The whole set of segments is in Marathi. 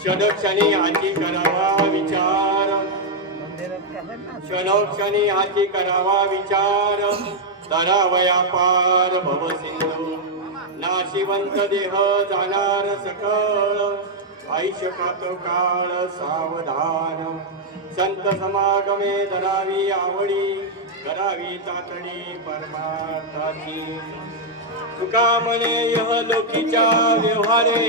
क्षणोक्षणी हाती करावा विचार, क्षणोक्षणी हाती करावा विचार, तरावया पार भव सिंधू, नाशिवंत देह जाणार सकळ, आयुष्य खातो काळ सावधान, संत समागमे धरावी आवडी, करावी तातडी परमार्थाची, तुका म्हणे यह लोकीच्या व्यवहारे,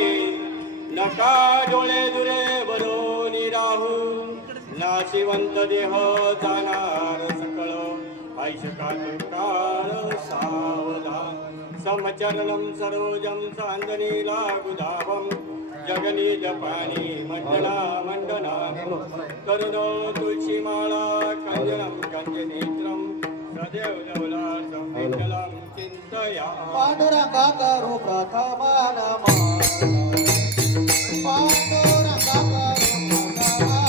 नका डोळे दुरे भरोनी राहू, नाशिवंत देह जाणार सकळ, आयुष्यात काळ सावधान, समचरणं सरोजं चांदनीला गुदावं, जगनी जपानी मंडना मंडना, करुणो तुळशी माळा कंजनं कंजनेत्रं, सदैव लवलासं विठ्ठलं चिंतया, पांडुरंगा करू प्रथम नमन, पांडुरंगा करू प्रथम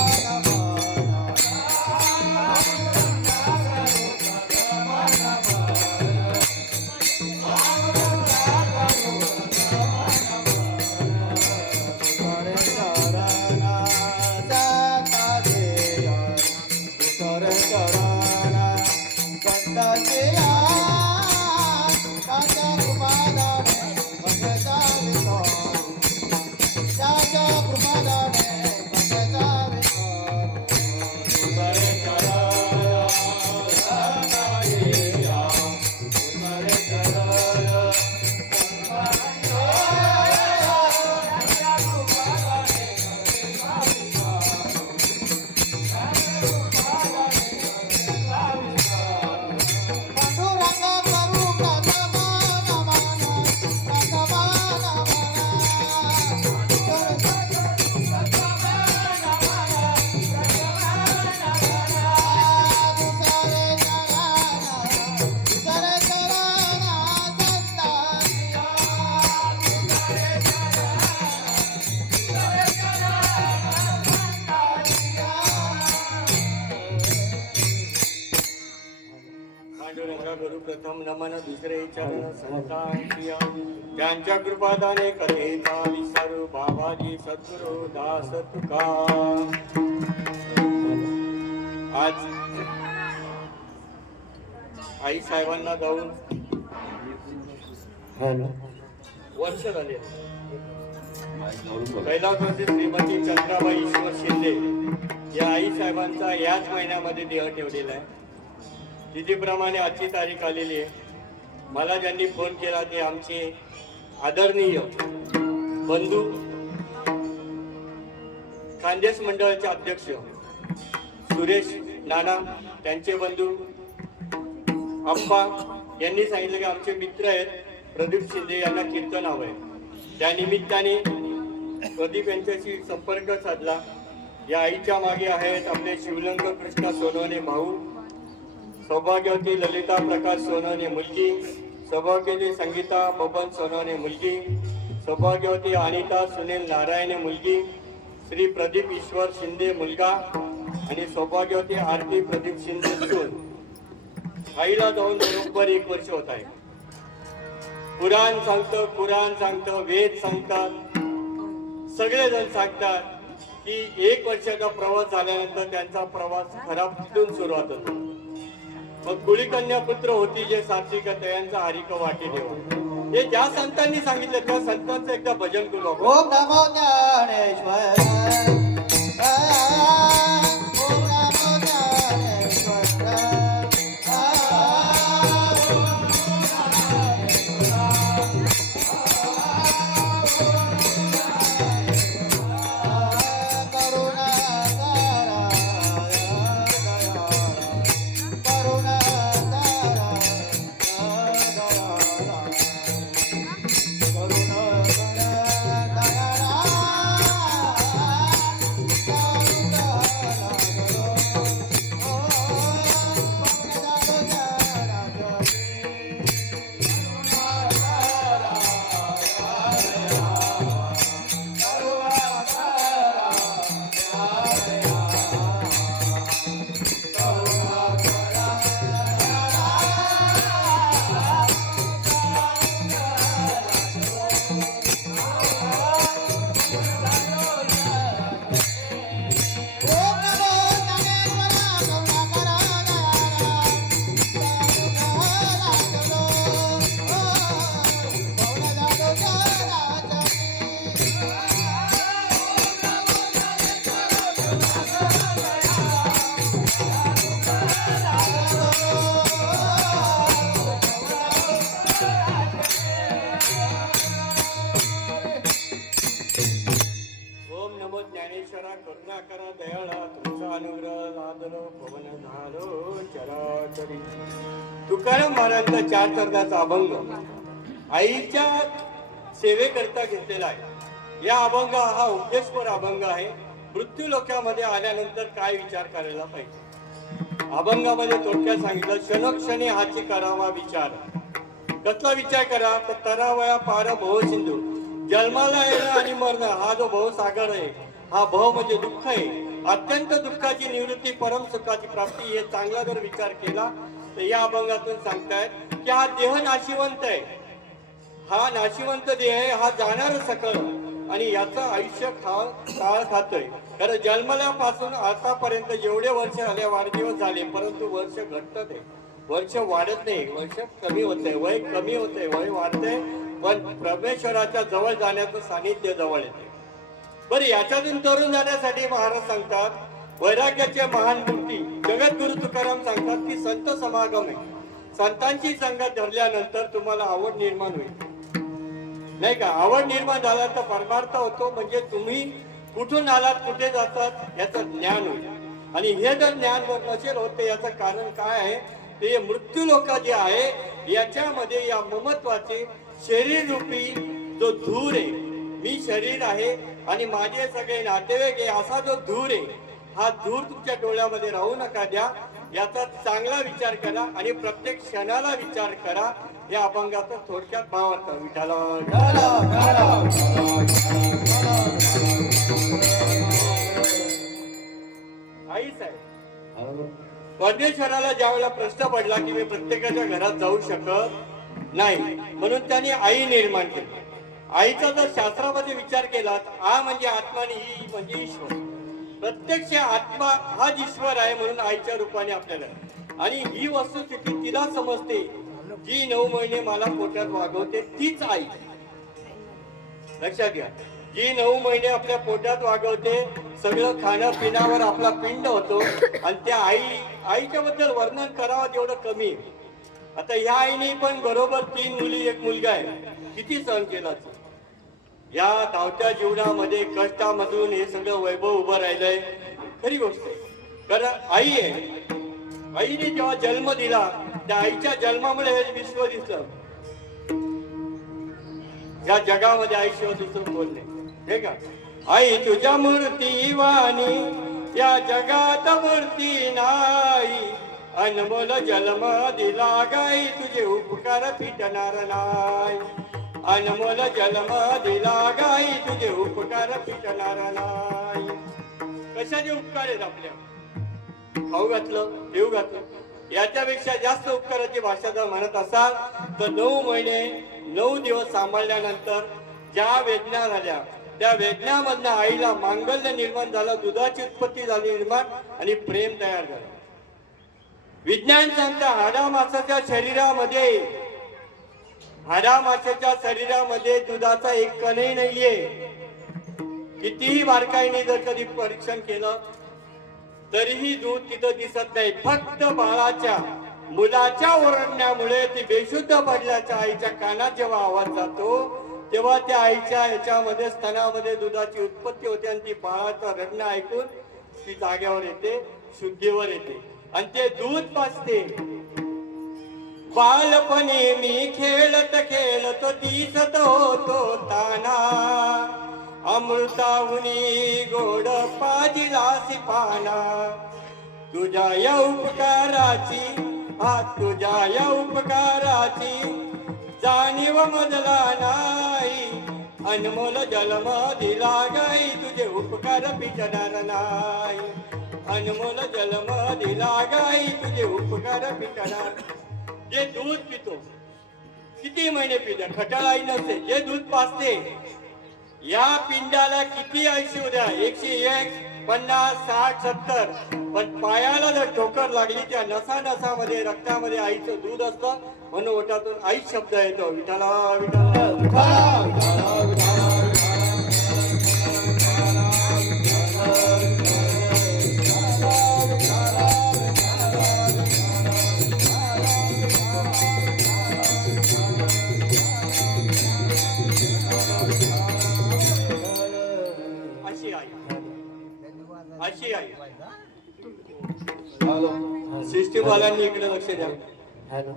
प्रथम नमन दुसरे चरण संतांचिया, त्यांच्या कृपादाने कथेचा विसरू बाबाजी सद्गुरु दास तुका. आज आई साहेबांना जाऊन वर्ष झाले. पहिला वर्षी श्रीमती चंद्राबाई ईश्वर शिंदे या आई साहेबांचा याच महिन्यामध्ये देह ठेवलेला आहे. तिथीप्रमाणे आजची तारीख आलेली आहे. मला ज्यांनी फोन केला ते आमचे आदरणीय बंधू, खानदेश मंडळाचे अध्यक्ष सुरेश नाना, त्यांचे बंधू अप्पा यांनी सांगितलं की आमचे मित्र आहेत प्रदीप शिंदे, यांना कीर्तन हवं आहे. त्या निमित्ताने प्रदीप यांच्याशी संपर्क साधला. या आईच्या मागे आहेत आपले शिवलंग कृष्णा सोनवणे भाऊ, सौभाग्यवती ललिता प्रकाश सोनवणे मुलगी, सौभाग्यवती संगीता बबन सोनवणे मुलगी, सौभाग्यवती अनिता सुनील नारायणे मुलगी, श्री प्रदीप ईश्वर शिंदे मुलगा आणि सौभाग्यवती आरती प्रदीप शिंदे सून. आईला जाऊन बरोबर 1 वर्ष होत आहे. कुराण सांगतं, वेद सांगतात, सगळेजण सांगतात की 1 वर्षाचा प्रवास झाल्यानंतर त्यांचा प्रवास खराब तिथून सुरुवात होतो. मग कुळीकन्या पुत्र होती जे सात्विक यांचा हरिक वाटे देवा, हे ज्या संतांनी सांगितलं त्या संतांचं एकदा भजन करू. ओम नमो ज्ञानेश्वर. तुकाराम ज्ञानेश्वरा करुणा करा दयाळा तुमचा अनुग्रह लादलो पवन झालो चराचरी. तुकाराम महाराजांचा 4 चरणाचा अभंग आईच्या सेवेकरता घेतलेला आहे. या अभंग हा उपदेशपर अभंग आहे. मृत्यू लोकांमध्ये आल्यानंतर काय विचार करायला पाहिजे. अभंगामध्ये थोडक्यात सांगितलं, क्षणोक्षणी हाची करावा विचार. कसला विचार करा तर तरावया पार भव सिंधू. जन्माला येणं आणि मरणं हा जो भवसागर आहे, हा भव म्हणजे दुःख आहे. अत्यंत दुःखाची निवृत्ती परम सुखाची प्राप्ती हे चांगला जर विचार केला तर या अभंगातून सांगतायत की हा देह नाशिवंत आहे. हा नाशिवंत देह आहे, हा जाणार सकळ आणि याचं आयुष्य काळ खातोय. कारण जन्मल्यापासून आतापर्यंत जेवढे वर्ष झाले वाढदिवस झाले, परंतु वर्ष घटत आहे, वर्ष वाढत नाही, वर्ष कमी होते, वय कमी होते, वय वाढते, पण परमेश्वराच्या जवळ जाण्याचं सानिध्य जवळ येते. बरं, याच्यातून तरुण जाण्यासाठी महाराज सांगतात वैराग्याचे महान मूर्ती. जगद्गुरु तुकाराम सांगतात की संत समागम आहे. संतांची संगत धरल्यानंतर तुम्हाला आवड निर्माण होईल, नाही का. आवड निर्माण झाला तर परमार्थ होतो. म्हणजे तुम्ही कुठून आलात, कुठे जातात याचं ज्ञान होईल. आणि हे जर ज्ञान नसेल होते याचं कारण काय आहे, ते मृत्यू लोक जे आहे याच्यामध्ये या ममत्वाचे शरीर रूपी जो धूर आहे, मी शरीर आहे आणि माझे सगळे नातेवाईक आहे असा जो धूर आहे, हा धूर तुमच्या डोळ्यामध्ये राहू नका द्या. याचा चांगला विचार करा आणि प्रत्येक क्षणाला विचार करा. या अभंगाचा थोडक्यात भावार्थ विठाला आई साहेब. परमेश्वराला ज्यावेळेला प्रश्न पडला की मी प्रत्येकाच्या घरात जाऊ शकत नाही, म्हणून त्याने आई निर्माण केली. आईचा जर शास्त्रामध्ये विचार केला तर आ म्हणजे आत्मा आणि ई म्हणजे ईश्वर. प्रत्यक्ष आत्मा हाच ईश्वर आहे, म्हणून आईच्या रूपाने आपल्याला. आणि ही वस्तुस्थिती तिला समजते जी 9 महिने मला पोटात वागवते, तीच आई. लक्षात घ्या, जी 9 महिने आपल्या पोटात वागवते, सगळं खाणं पिण्यावर आपला पिंड होतो. आणि त्या आईच्या बद्दल वर्णन करावं तेवढं कमी. आता ह्या आईने पण बरोबर 3 मुली 1 मुलगा आहे. किती सहन केला. या धावत्या जीवनामध्ये कष्टामधून हे सगळं वैभव उभं राहिलंय, खरी गोष्ट आहे. कारण आई आहे. आईने जेव्हा जन्म दिला त्या आईच्या जन्मामुळे हे विश्व दिसलं. या जगामध्ये आईशिवाय दुसरं कोण नाही, हे का. आई तुझ्या मूर्ती वाणी या जगात मूर्ती नाही. अनमोल जन्म दिला गाई तुझे उपकार फिटणार नाही. अनमोल जन्म दिला गाई तुझे उपकार फिटणार नाही. कशाचे उपकार आहेत आपल्या. खाऊ घातलं, देऊ घातलं. याच्यापेक्षा जास्त उपकाराची भाषा जर म्हणत असाल तर 9 महिने 9 दिवस सांभाळल्यानंतर ज्या वेदना झाल्या त्या वेदनामधनं आईला मांगल्य निर्माण झालं, दुधाची उत्पत्ती झाली निर्माण आणि प्रेम तयार झालं. विज्ञान सांगतं हाडामासाच्या शरीरामध्ये दुधाचा एक कणही नाहीये. कितीही बारकाईने जर कधी परीक्षण केलं तरीही दूध तिथं दिसत नाही. फक्त बाळाच्या मुलाच्या ओरडण्यामुळे ती बेशुद्ध पडल्याच्या आईच्या कानात जेव्हा आवाज जातो तेव्हा त्या आईच्या याच्यामध्ये स्तनामध्ये दुधाची उत्पत्ती होते आणि ती बाळाचं रडणं ऐकून ती जाग्यावर येते, शुद्धीवर येते आणि ते दूध पाजते. बालपणी मी खेळत खेळत दिसत होतो ताना. अमृताहुनी गोड पाजिलासी पाना. तुझ्या या उपकाराची तुझ्या या उपकाराची जाणीव मजला नाही. अनमोल जन्म दिला गाई तुझे उपकार फिटणार नाही. अनमोल जन्म दिला गाई तुझे उपकार फिटणार. जे दूध पितो किती महिने पितो, खटाळाई नसते. जे दूध पाजते या पिंडाला किती आयुष्य द्या, 101, 50, 60, 70, पण पायाला जर ठोकर लागली त्या नसा नसामध्ये रक्तामध्ये आईचं दूध असतं. म्हणून ओठातून आई शब्द येतो, विठाला विठाला विठाला विठाला विठाला. अशी आई. अशी आहे. हॅलो सिस्टीम वाल्यांनी इकडे लक्ष द्या. हॅलो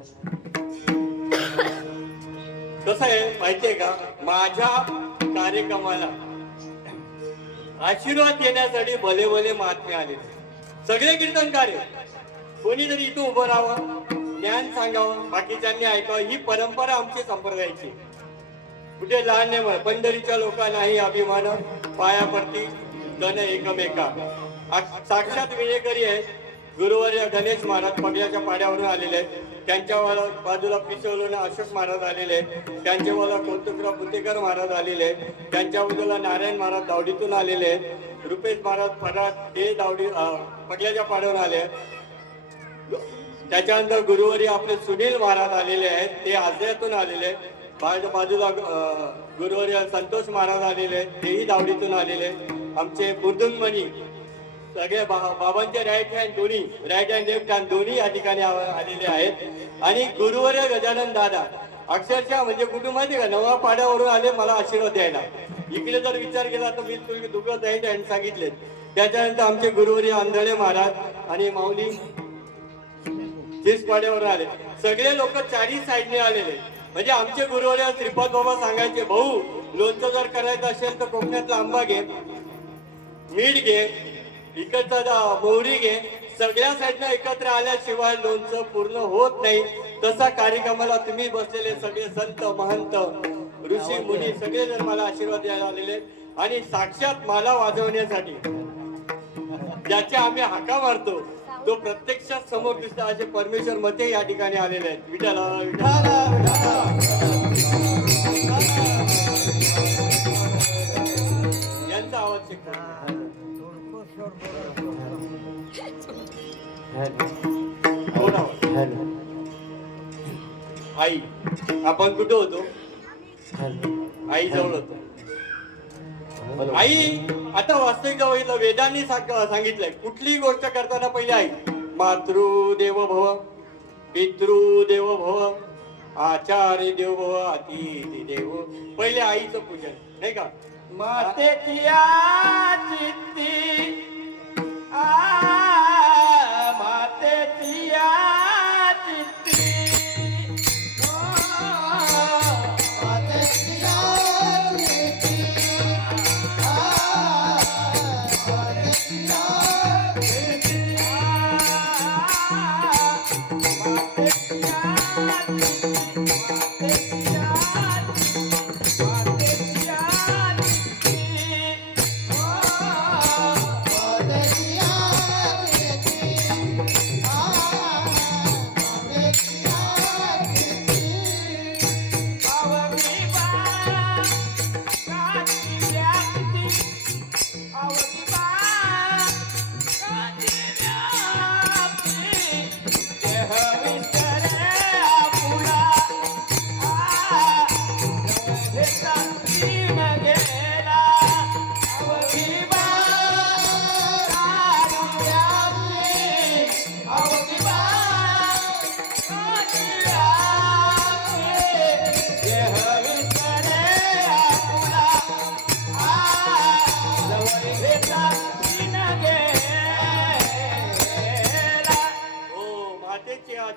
कसं आहे माहितीये का, माझ्या कार्यक्रमाला आशीर्वाद देण्यासाठी भले भले महात्मे आले. सगळे कीर्तनकार आहेत. कोणीतरी इथं उभं राहावं, ज्ञान सांगावं, बाकीच्यांनी ऐकावं. ही परंपरा आमची संप्रदायाची. कुठे लहान नाही म्हणत. पंढरीच्या लोकांनाही अभिमान, पाया पडती जण एकमेका. साक्षात विजेकरी आहेत. गुरुवर्य गणेश महाराज पगल्याच्या पाड्यावरून आलेले आहेत. त्यांच्या बाजूला पिसवलून अशोक महाराज आलेले आहेत. त्यांच्या बाजूला कौतुकराव पुतेकर महाराज आलेले आहेत. त्यांच्या बाजूला नारायण महाराज दावडीतून आलेले आहेत. रुपेश महाराज फराट हे दावडी पगल्याच्या पाड्यावरून आले आहेत. त्याच्यानंतर गुरुवर्य आपले सुनील महाराज आलेले आहेत. ते आजऱ्यातून आलेले आहेत. बाजूला गुरुवर्य संतोष महाराज आलेले आहेत. तेही दावडीतून आलेले आहेत. आमचे बुर्दुंगमणी सगळे बाबांचे राईट हँड दोन्ही, राईट हँड लेफ्ट हँड दोन्ही या ठिकाणी आलेले आहेत. आणि गुरुवर्य गजानन दादा अक्षरशः म्हणजे कुठून माहिती का, नवा पाड्यावरून आले मला आशीर्वाद द्यायला. इकडे जर विचार केला तर मी तुम्ही दुसरं राईट हँड सांगितले. त्याच्यानंतर आमचे गुरुवर्य आंधळे महाराज आणि माऊली तीस पाड्यावरून आले. सगळे लोक चारही साईडने आलेले. म्हणजे आमचे गुरुवर्य श्रीपाद बाबा सांगायचे, भाऊ लोणचं जर करायचं असेल तर कोकणातला आंबा घे, मीठ घे, इकडचा मोहरी घे. सगळ्या साईडनं एकत्र आल्याशिवाय लोणचं पूर्ण होत नाही. तसा कार्यक्रमाला तुम्ही बसलेले सगळे संत महंत ऋषी मुनी सगळे जण मला आशीर्वाद द्यायला आलेले. आणि साक्षात मला वाजवण्यासाठी ज्याचे आम्ही हाका मारतो तो प्रत्यक्षात समोर दिसतो असे परमेश्वर मते या ठिकाणी आलेले आहेत. विठाला यांचा आवाज चेक करा. थोडा आवाज. आई आपण कुठे होतो? आई जवळ होतो. आई आता वास्तविक बघितलं, वेदांनी सांगितलंय कुठलीही गोष्ट करताना पहिले आई. मातृदेव भव, पितृदेव भव, आचार्य देव भव, अतिथी देव. पहिले आईचं पूजन नाही का. मातेची चित्ती मातेची चित्ती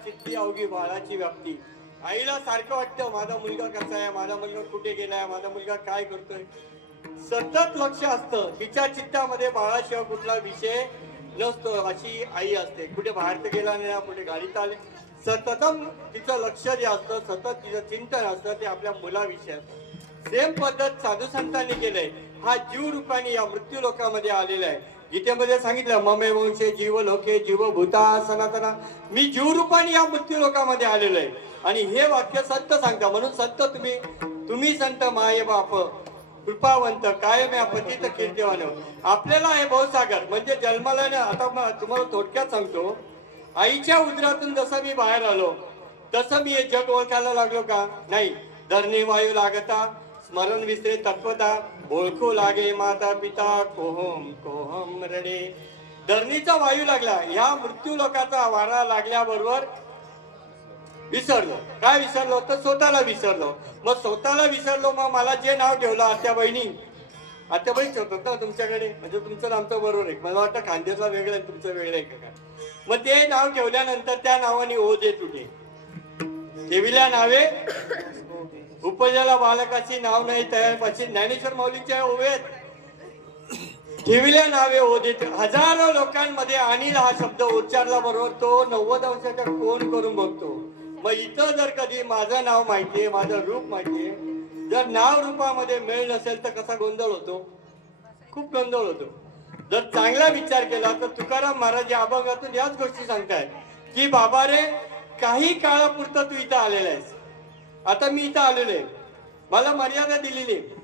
चित्ती अवघी बाळाची व्याप्ती. आईला सारखं वाटतं माझा मुलगा कसा आहे, माझा मुलगा कुठे गेलाय, माझा मुलगा काय करतोय. सतत लक्ष असतं तिच्या चित्तामध्ये. बाळाशिवाय कुठला विषय नसतो अशी आई असते. कुठे बाहेर तर गेला नाही, कुठे गाडीत आले, सतत तिचं लक्ष जे असतं, सतत तिचं चिंतन असतं ते आपल्या मुलाविषयी असतं. सेम पद्धत साधू संतांनी केलंय. हा जीव रूपाने या मृत्यू लोकांमध्ये आलेला आहे. गीतेमध्ये सांगितलं ममे वंशे जीव लोके जीव भूता सनातना. मी जीव रूपाने या मृत्यू लोकांमध्ये आलेलो आहे. आणि हे वाक्य संत सांगता. म्हणून संत तुम्ही संत माये बाप कृपावंत कायम या पतित कीर्तिवान. आपल्याला हे भावसागर म्हणजे जन्माला ना. आता तुम्हाला थोडक्यात सांगतो. आईच्या उदरातून जसं मी बाहेर आलो तसं मी हे जग ओळखायला लागलो का? नाही. धरणी वायू लागता स्मरण विसरे तत्वता ओळखू लागे माता पिता कोहम कोहम रडे. धरणीचा वायू लागला. ह्या मृत्यू लोकाचा वारा लागल्याबरोबर विसरलो. काय विसरलो तर स्वतःला विसरलो. मग स्वतःला विसरलो. मग मला जे नाव ठेवलं आत्या बहिणी आता बाईच होतात ना तुमच्याकडे, म्हणजे तुमचं आणि आमचं बरोबर आहे. मला वाटतं खांद्याचा वेगळं आहे तुमचं वेगळं आहे का काय. मग ते नाव ठेवल्यानंतर त्या नावाने ओझ येत होते. ठेविल्या नावे उपजला बालकाची नाव नाही तयार पाची ज्ञानेश्वर माऊलींच्या ओवेत ठेविल्या नावे ओदित. हजारो लोकांमध्ये अनिल हा शब्द उच्चारला बरोबर तो 90 अंशाचा कोण करून बघतो. मग इथं जर कधी माझं नाव माहितीये, माझं रूप माहितीये, जर नाव रूपामध्ये मेळ नसेल तर कसा गोंधळ होतो, खूप गोंधळ होतो. जर चांगला विचार केला तर तुकाराम महाराज या अभंगातून याच गोष्टी सांगतायत की बाबा रे, काही काळापुरतं तू इथं आलेला आहेस. आता मी इथं आलेलो आहे, मला मर्यादा दिलेली आहे.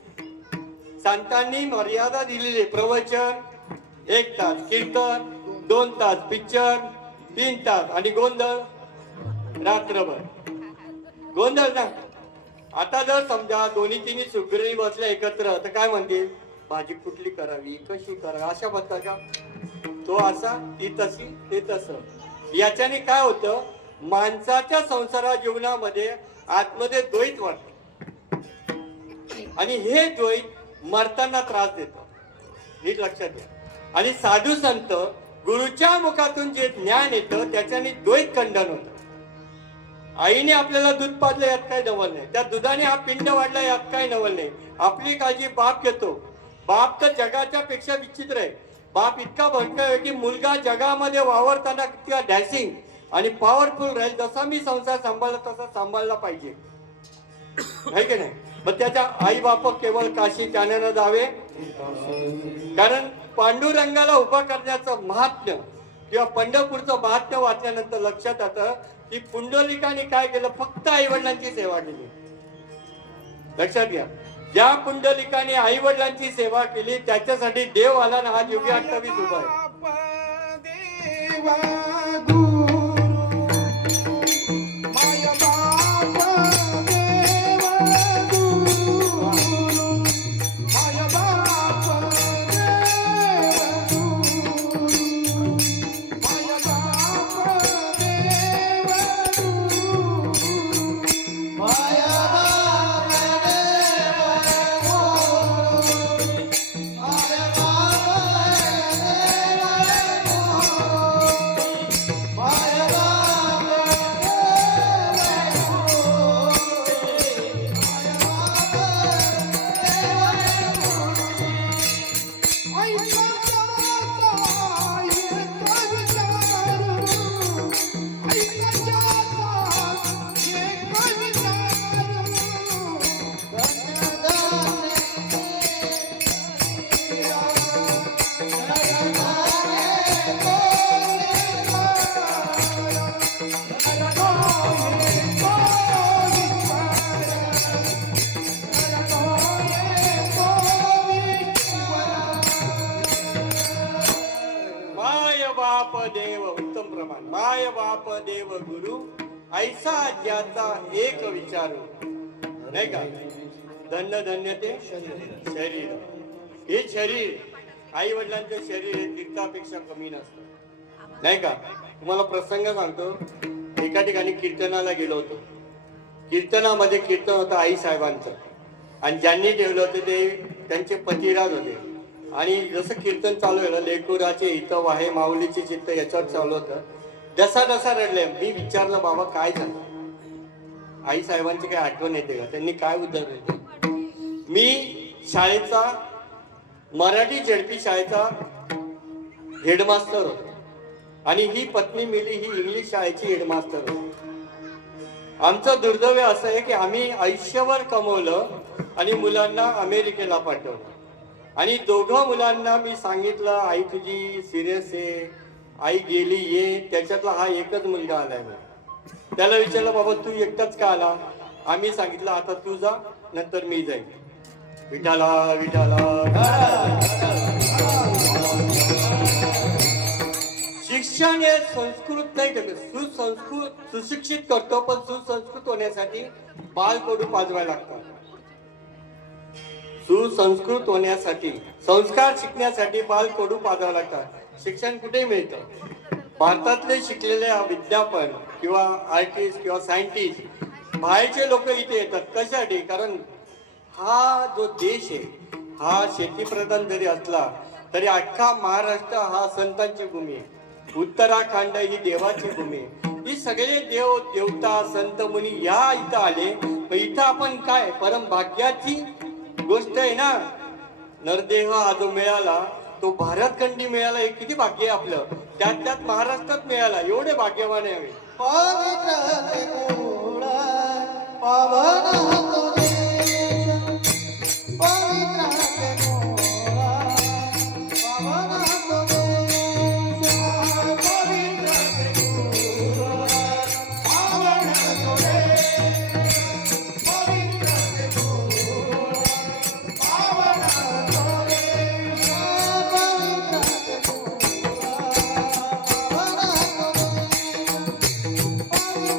संतांनी मर्यादा दिलेली आहे. प्रवचन 1 तास, कीर्तन 2 तास, पिक्चर 3 तास आणि गोंधळ रात्रभर. गोंधळ ना. आता जर समजा दोन्ही तिन्ही सुगरी बसल्या एकत्र तर काय म्हणतील, भाजी कुठली करावी, कशी करावी, अशा बसता का. तो असा, ती तशी, ते तसं. याच्याने काय होतं, माणसाच्या संसार जीवनामध्ये आतमध्ये द्वैत वाटतं आणि हे द्वैत मरताना त्रास देतो. नीट लक्षात घ्या. आणि साधू संत गुरुच्या मुखातून जे ज्ञान येतं त्याच्याने द्वैत खंडन होतं. आईने आपल्याला दूध पाजलं यात काही नवल नाही, त्या दुधाने हा पिंड वाढला यात काही नवल नाही. आपली काळजी बाप घेतो. बाप तर जगाच्या पेक्षा विचित्र आहे. बाप इतका भयंकर आहे की मुलगा जगामध्ये वावरताना इतका डॅशिंग आणि पॉवरफुल राहील. जसा मी संसार सांभाळला तसा सांभाळला पाहिजे, आहे की नाही. मग त्याच्या आई बाप केवळ काशी त्याने जावे, कारण पांडुरंगाला उभा करण्याचं महात्म्य किंवा पंढरपूरचं महात्म्य वाचल्यानंतर लक्षात येतं की पुंडलिकाने काय केलं, फक्त आई वडिलांची सेवा केली. लक्षात घ्या, ज्या पुंडलिकाने आई वडिलांची सेवा केली त्याच्यासाठी देव आला ना. हा योगी 28 उभा आहे. देव उत्तम प्रमाण. माय बाप देव गुरु ऐसा ज्याचा एक विचारू, नाही का. धन्य धन्य ते शरीर. हे शरीर आई वडिलांचं शरीर हे तीर्थापेक्षा कमी नसतं, नाही का. तुम्हाला प्रसंग सांगतो. एका ठिकाणी कीर्तनाला गेलो होतो. कीर्तनामध्ये कीर्तन होतं आई साहेबांचं आणि ज्यांनी ठेवलं होतं ते त्यांचे पतिराज होते. आणि जसं कीर्तन चालू झालं, लेकुराचे हित वाहे माऊलीचे चित्त याच्यावर चालू होतं. जसा जसा रडले. मी विचारलं बाबा काय झालं, आई साहेबांची काय आठवण येते का, त्यांनी काय उद्धार दिले. मी शाळेचा मराठी झेडपी शाळेचा हेडमास्टर होतो आणि ही पत्नी मिली ही इंग्लिश शाळेची हेडमास्टर होती. आमचं दुर्दैव असं आहे की आम्ही आयुष्यभर कमवलं आणि मुलांना अमेरिकेला पाठवलं. आणि दोघं मुलांना मी सांगितलं आई तुझी सिरियस आहे, आई गेली ये. त्याच्यातला हा एकच मुलगा आलाय. त्याला विचारलं बाबा तू एकटाच का आला. आम्ही सांगितलं आता तू जा नंतर मी जाईल. विठाला विठाला. शिक्षण हे संस्कृत नाही करत, सुशिक्षित करतो, पण सुसंस्कृत होण्यासाठी बालकडू पाजवायला लागतात. सुसंस्कृत होण्यासाठी संस्कार शिकण्यासाठी बालकडू पाजावं लागतात. शिक्षण कुठेही मिळतं. भारतातले शिकलेले विद्यापन किंवा आर्टिस्ट किंवा सायंटिस्ट बाहेरचे लोक इथे येतात. कशासाठी, कारण हा जो देश आहे हा शेतीप्रधान जरी असला तरी अख्खा महाराष्ट्र हा संतांची भूमी आहे. उत्तराखंड ही देवाची भूमी आहे. ही सगळे देव देवता संत मुनी या इथं आले. मग इथं आपण काय परम भाग्याची गोष्ट आहे ना. नरदेह हा जो मिळाला तो भारतखंडी मिळाला. हे किती भाग्य आहे आपलं. त्यात महाराष्ट्रात मिळाला. एवढे भाग्यवान आहे आम्ही. पवित्र मूळ पावन तो देश पवित्र मूळ पावन तो देश पवित्र मूळ पावन तो देश पवित्र मूळ पावन तो देश पवित्र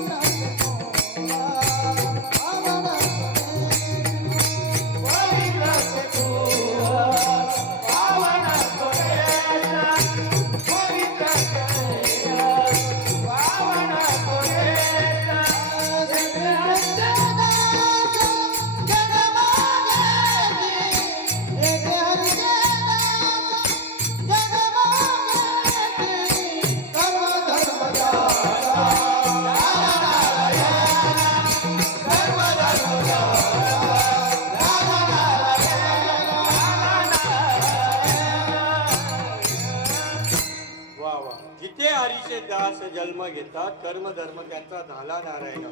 वा वा. जिथे हरीचे दास जन्म घेतात कर्म धर्म त्यांचा झाला नारायण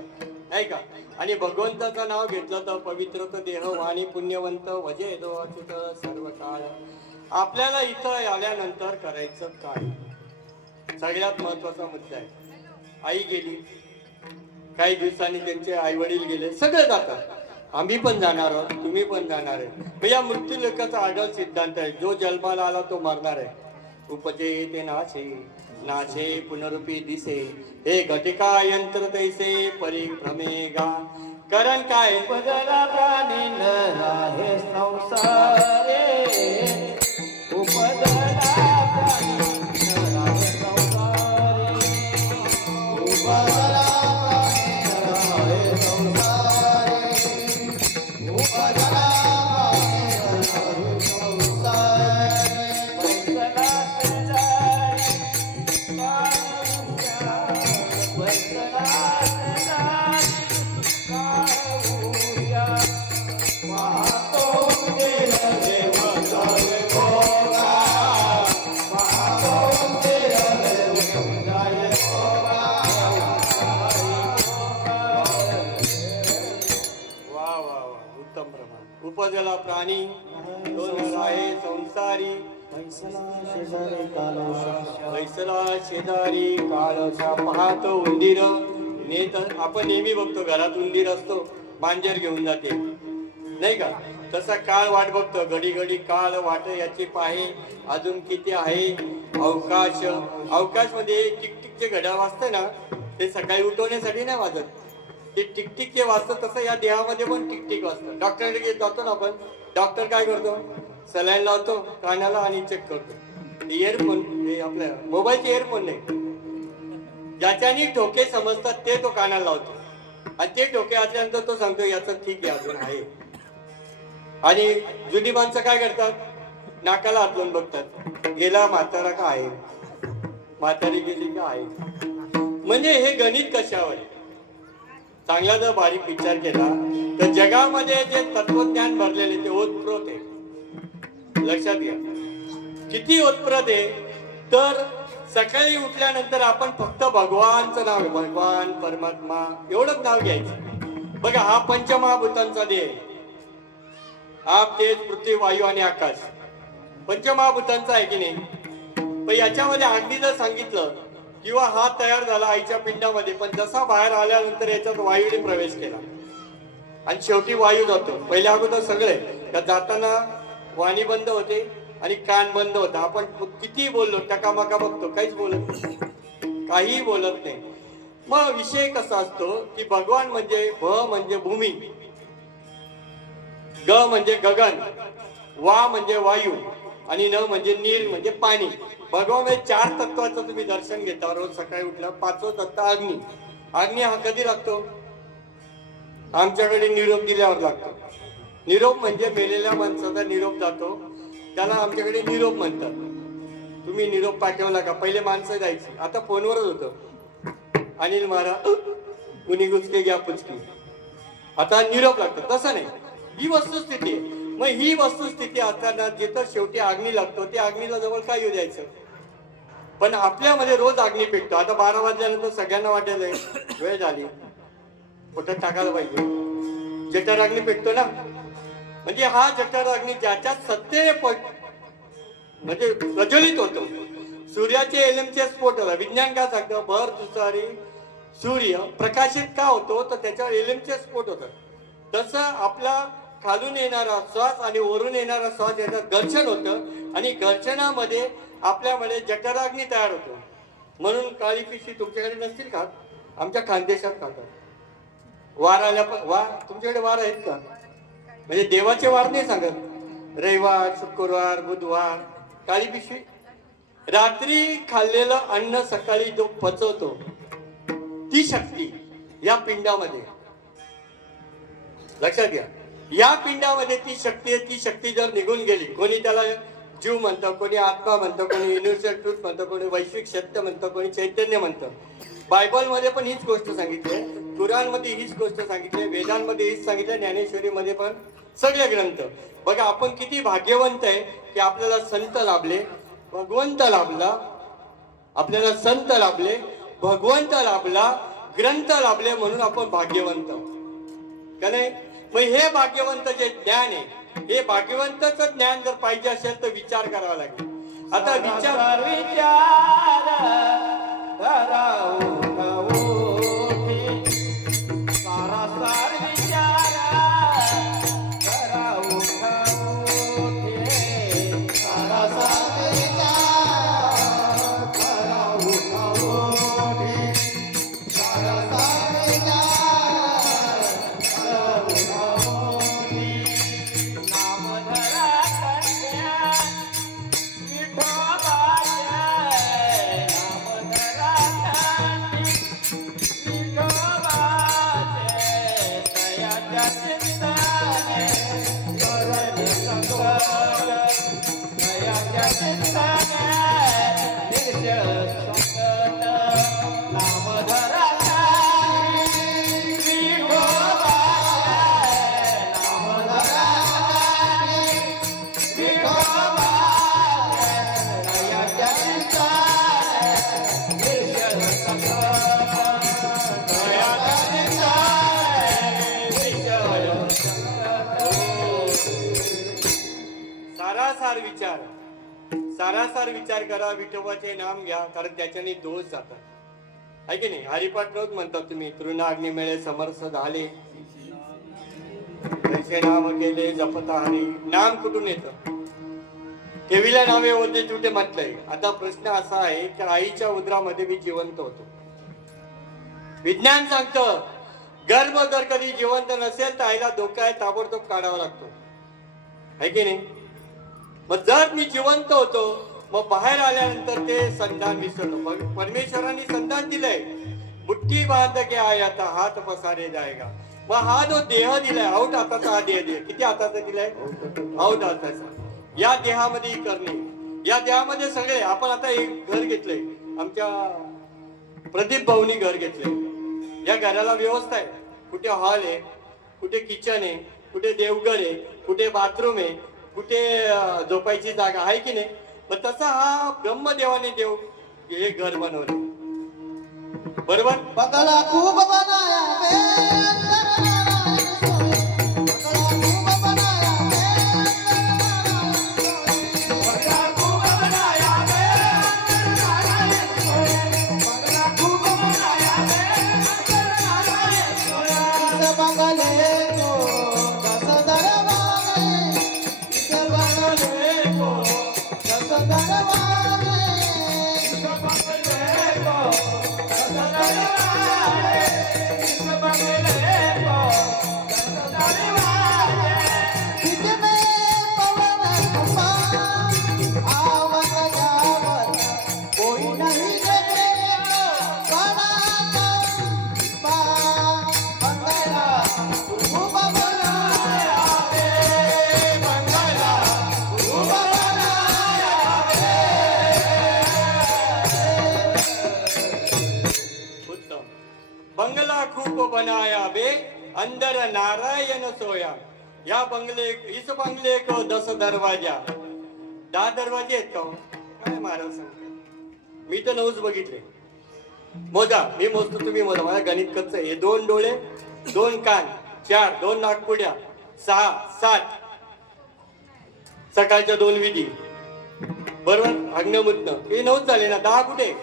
आहे का. आणि भगवंताचं नाव घेतलं तर पवित्र तर देह वाणी पुण्यवंत वजे दो अच्युत सर्व काळ. आपल्याला इथं आल्यानंतर करायचं काय. सगळ्यात महत्वाचा मुद्दा आहे. आई गेली, काही दिवसांनी त्यांचे आई वडील गेले, सगळे जातात. आम्ही पण जाणार आहोत, तुम्ही पण जाणार आहे. मग या मृत्यू लोकाचा आढळ सिद्धांत आहे. जो जन्माला आला तो मरणार आहे. उपजे ते नाचे नाचे पुनरुपी दिसे हे घटिका यंत्र तैसे परिभ्रमे गा. कारण काय उपजला प्राणी नराहे संसारे उपजला प्राणी नराहे संसारे उपजला प्राणी नराहे संसारे उपजला प्राणी उपजला प्राणी तो नराहे संसारी पैसला शेजारी काळोशा पाहतो उंदीर नेत. आपण नेहमी बघतो घरात उंदीर असतो, मांजर घेऊन जाते नाही का. तसा काळ वाट बघतो. घडी घडी काळ वाट याची पाहे अजून किती आहे अवकाश. अवकाश मध्ये टिकटिकचे घड्याळ वाजते ना, ते सकाळी उठवण्यासाठी नाही वाजत. ते टिकटिक जे वाजतं तसं या देहामध्ये पण टिकटिक वाजतं. डॉक्टरकडे जातो ना आपण, डॉक्टर काय करतो, सलाईन लावतो कानाला आणि चेक करतो. इयरफोन हे आपल्या मोबाईलचे इयरफोन नाही, ज्याच्यानी ठोके समजतात ते तो कानाला लावतो. आणि ते ठोके असल्यानंतर तो सांगतो याचं ठीक आहे अजून आहे. आणि जुनी माणसं काय करतात, नाकाला हात लावून बघतात, गेला म्हातारा का आहे, म्हातारी गेली का आहे. म्हणजे हे गणित कशावर आहे. चांगला जर बारीक विचार केला तर जगामध्ये जे तत्वज्ञान भरलेले ते ओतप्रोत आहे. लक्षात घ्या किती ओतप्रोत आहे. तर सकाळी उठल्यानंतर आपण फक्त भगवानचं नाव आहे, भगवान परमात्मा एवढंच नाव घ्यायचं. बघा हा पंचमहाभूतांचा देह आहे. आप तेज पृथ्वी वायू आणि आकाश पंचमहाभूतांचा आहे की नाही. पण याच्यामध्ये अगदी जर सांगितलं किंवा हा तयार झाला आईच्या पिंडामध्ये, पण जसा बाहेर आल्यानंतर याच्यात वायूने प्रवेश केला आणि शेवटी वायू जातो. पहिल्या अगोदर सगळे जाताना वाणी बंद होते आणि कान बंद होता. आपण किती बोललो टकामका बघतो, काहीच बोलत नाही, काही बोलत नाही. मग विषय कसा असतो की भगवान म्हणजे भ म्हणजे भूमी, ग म्हणजे गगन, वा म्हणजे वायू आणि न म्हणजे नीर म्हणजे पाणी. भगवान हे चार तत्वाचं तुम्ही दर्शन घेता रोज सकाळी उठल्या. पाचवं तत्व अग्नी. अग्नी हा कधी लागतो, आमच्याकडे निरोप दिल्यावर लागतो. निरोप म्हणजे मेलेल्या माणसाचा निरोप जातो, त्याला आमच्याकडे निरोप म्हणतात. तुम्ही निरोप पाठवला का? पहिले माणसं जायची, आता फोनवरच होतं. अनिल महाराज कुणी गुचके घ्या पुचकी, आता निरोप लागतो. तसं नाही, ही वस्तुस्थिती आहे. मग ही वस्तुस्थिती असताना जिथं शेवटी आग्नी लागतो त्या आग्नीला जवळ काय येऊ द्यायचं? पण आपल्यामध्ये रोज आग्नी पेटतो. आता 12 वाजल्यानंतर सगळ्यांना वाटेल वेळ झाली, कुठं टाकायला पाहिजे, जठर अग्नी पेटतो ना. म्हणजे हा जठर अग्नी ज्याच्यात सत्य म्हणजे प्रज्वलित होतो. सूर्याचे एलमचे स्फोट होता. विज्ञान काय सांगतं? भर दुपारी सूर्य प्रकाशित का होतो? तर त्याच्यावर एलमचे स्फोट होतात. तसं आपला खालून येणारा श्वास आणि वरून येणारा श्वास याच्यात घर्षण होतं आणि घर्षणामध्ये आपल्यामध्ये जठराग्नी तयार होतो. म्हणून काळी पिशवी तुमच्याकडे नसतील का? आमच्या खानदेशात खातात. वार आल्या वार तुमच्याकडे वार आहेत का? म्हणजे देवाचे वार नाही सांगत. रविवार, शुक्रवार, बुधवार, काळी पिशवी. रात्री खाल्लेलं अन्न सकाळी जो पचवतो ती शक्ती या पिंडामध्ये, लक्षात घ्या, या पिंडामध्ये ती शक्ती आहे. ती शक्ती जर निघून गेली, कोणी त्याला जीव म्हणतं, कोणी आत्मा म्हणतं, कोणी युनिव्हर्सल ट्रूथ म्हणतं, कोणी वैश्विक सत्य म्हणतं, कोणी चैतन्य म्हणतं. बायबलमध्ये पण हीच गोष्ट सांगितली आहे, कुराणमध्ये हीच गोष्ट सांगितली आहे, वेदांमध्ये हीच सांगितलं, ज्ञानेश्वरीमध्ये पण सगळे ग्रंथ. बघा आपण किती भाग्यवंत आहे की आपल्याला संत लाभले, भगवंत लाभला, आपल्याला संत लाभले, भगवंत लाभला, ग्रंथ लाभले, म्हणून आपण भाग्यवंत का नाही? मग हे भाग्यवंत जे ज्ञान आहे, हे भाग्यवंतच ज्ञान जर पाहिजे असेल तर विचार करावा लागेल. आता विचार सारासार विचार करा, विठोबाचे नाम घ्या, कारण त्याच्याने दोष जातात, आहे की नाही? हरिपाठ रोज म्हणतात तुम्ही, तृणाग्नी मिळे समर्थ झाले, त्याचे नाम केले जपता हरी. नाम कुठून येतं? ठेवीला नावे होते तुटे म्हटलंय. आता प्रश्न असा आहे की आईच्या उदरामध्ये मी जिवंत होतो. विज्ञान सांगतं गर्भ जर कधी जिवंत नसेल तर आईला धोका आहे, ताबडतोब काढावा लागतो, आहे की नाही? मग जर मी जिवंत होतो, मग बाहेर आल्यानंतर ते संधान विसरलो. परमेश्वरांनी संधान दिलंय, मुठ्ठी बांध के आया था हात पसारे जाएगा. मग हा जो देह दिलाय, आऊट हाताचा हा देह दिलाय. किती हाताचा दिलाय? आऊट हाताचा. या देहामध्ये करणे, या देहामध्ये सगळे. आपण आता एक घर घेतलंय, आमच्या प्रदीप भाऊनी घर घेतलंय. या घराला व्यवस्था आहे. कुठे हॉल आहे, कुठे किचन आहे, कुठे देवघर आहे, कुठे बाथरूम आहे, कुठे झोपायची जागा आहे की नाही? मग तसा हा ब्रह्मदेवाने देव हे घर बनवलं, बरोबर? बंगला खूप बनाया अंदर नारायण सोया. या बंगले इस बंगले को 10 दरवाजा. 10 दरवाजे आहेत का हो? काय महाराज सांगता? मी तर 9च बघितले. मोजा, मी मोजतो, तुम्ही मोजा. मला गणित कच्चं आहे. 2 डोळे, 2 कान, 4, 2 नाकपुड्या, 6, 7. सकाळच्या 2 विधी, बरोबर. अग्नमुत्न हे 9 झाले ना. 10 कुठे?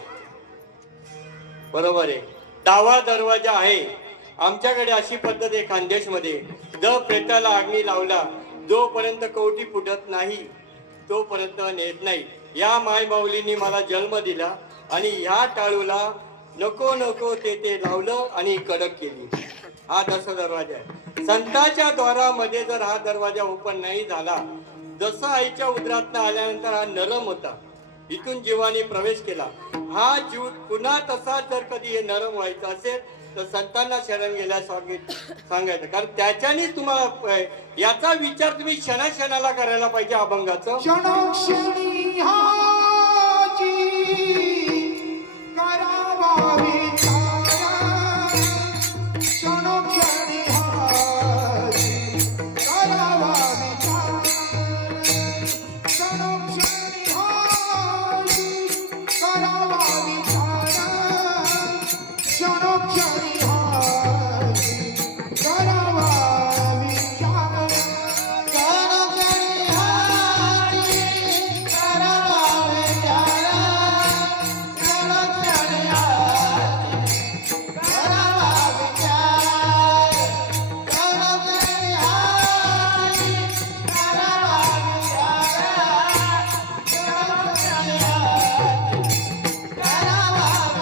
बरोबर आहे. 10वा दरवाजा आहे. आमच्याकडे अशी पद्धत आहे खानदेशमध्ये, जर प्रेताला अग्नी लावला, जोपर्यंत कवटी फुटत नाही तोपर्यंत नेत नाही. या माय माऊलींनी मला जन्म दिला आणि ह्या टाळूला नको नको ते लावलं आणि कडक केली. हा 10 दरवाजा आहे. संतांच्या द्वारामध्ये जर हा दरवाजा ओपन नाही झाला, जसं आईच्या उदरातनं आल्यानंतर हा नरम होता, इथून जीवाने प्रवेश केला. हा जीव पुन्हा तसा जर कधी हे नरम व्हायचा असेल तर संतांना शरण गेल्यास सांगायचं. कारण त्याच्यानेच तुम्हाला याचा विचार तुम्ही क्षणाक्षणाला करायला पाहिजे. अभंगाचं क्षणोक्षणी हाची करावा विचार. क्षणोक्षणी हाची करावा विचार. क्षणोक्षणी हाची करावा विचार. क्षणोक्षणी हाची करावा विचार. क्षणोक्षणी हाची करावा विचार. क्षणोक्षणी हाची करावा विचार. क्षणोक्षणी हाची करावा विचार.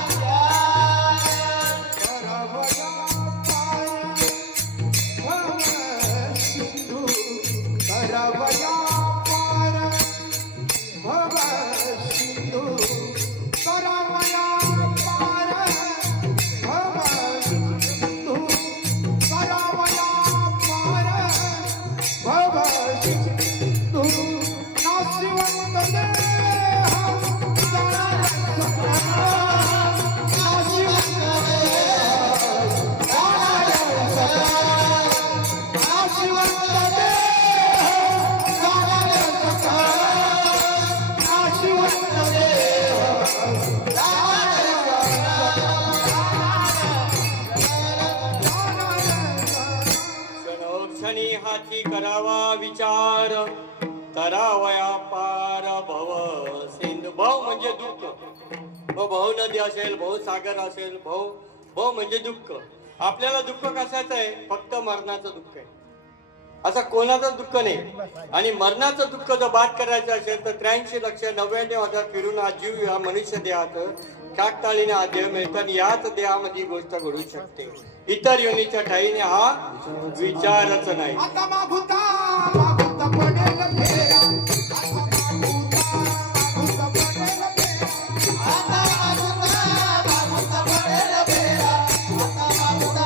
क्षणोक्षणी हाची करावा क्षणी हाती करावा विचार. करावया पार भव सिंधू. भव म्हणजे दुःख. भव नदी असेल, भव सागर असेल, भव म्हणजे दुःख. आपल्याला दुःख कशाचं आहे? फक्त मरणाचं दुःख आहे. असं कोणाचं दुःख नाही. आणि मरणाचं दुःख जर बात करायचं असेल तर 83,99,000 फिरून हा जीव या मनुष्य देहात काकताळीने हा देह मिळतो आणि याच देहामध्ये गोष्ट घडू शकते. इतर योनीच्या ठाईने हा विचारच नाही. आता मागुता मागुता पडेल फेरा. आता मागुता पडेल फेरा. आता मागुता मागुता पडेल फेरा. आता मागुता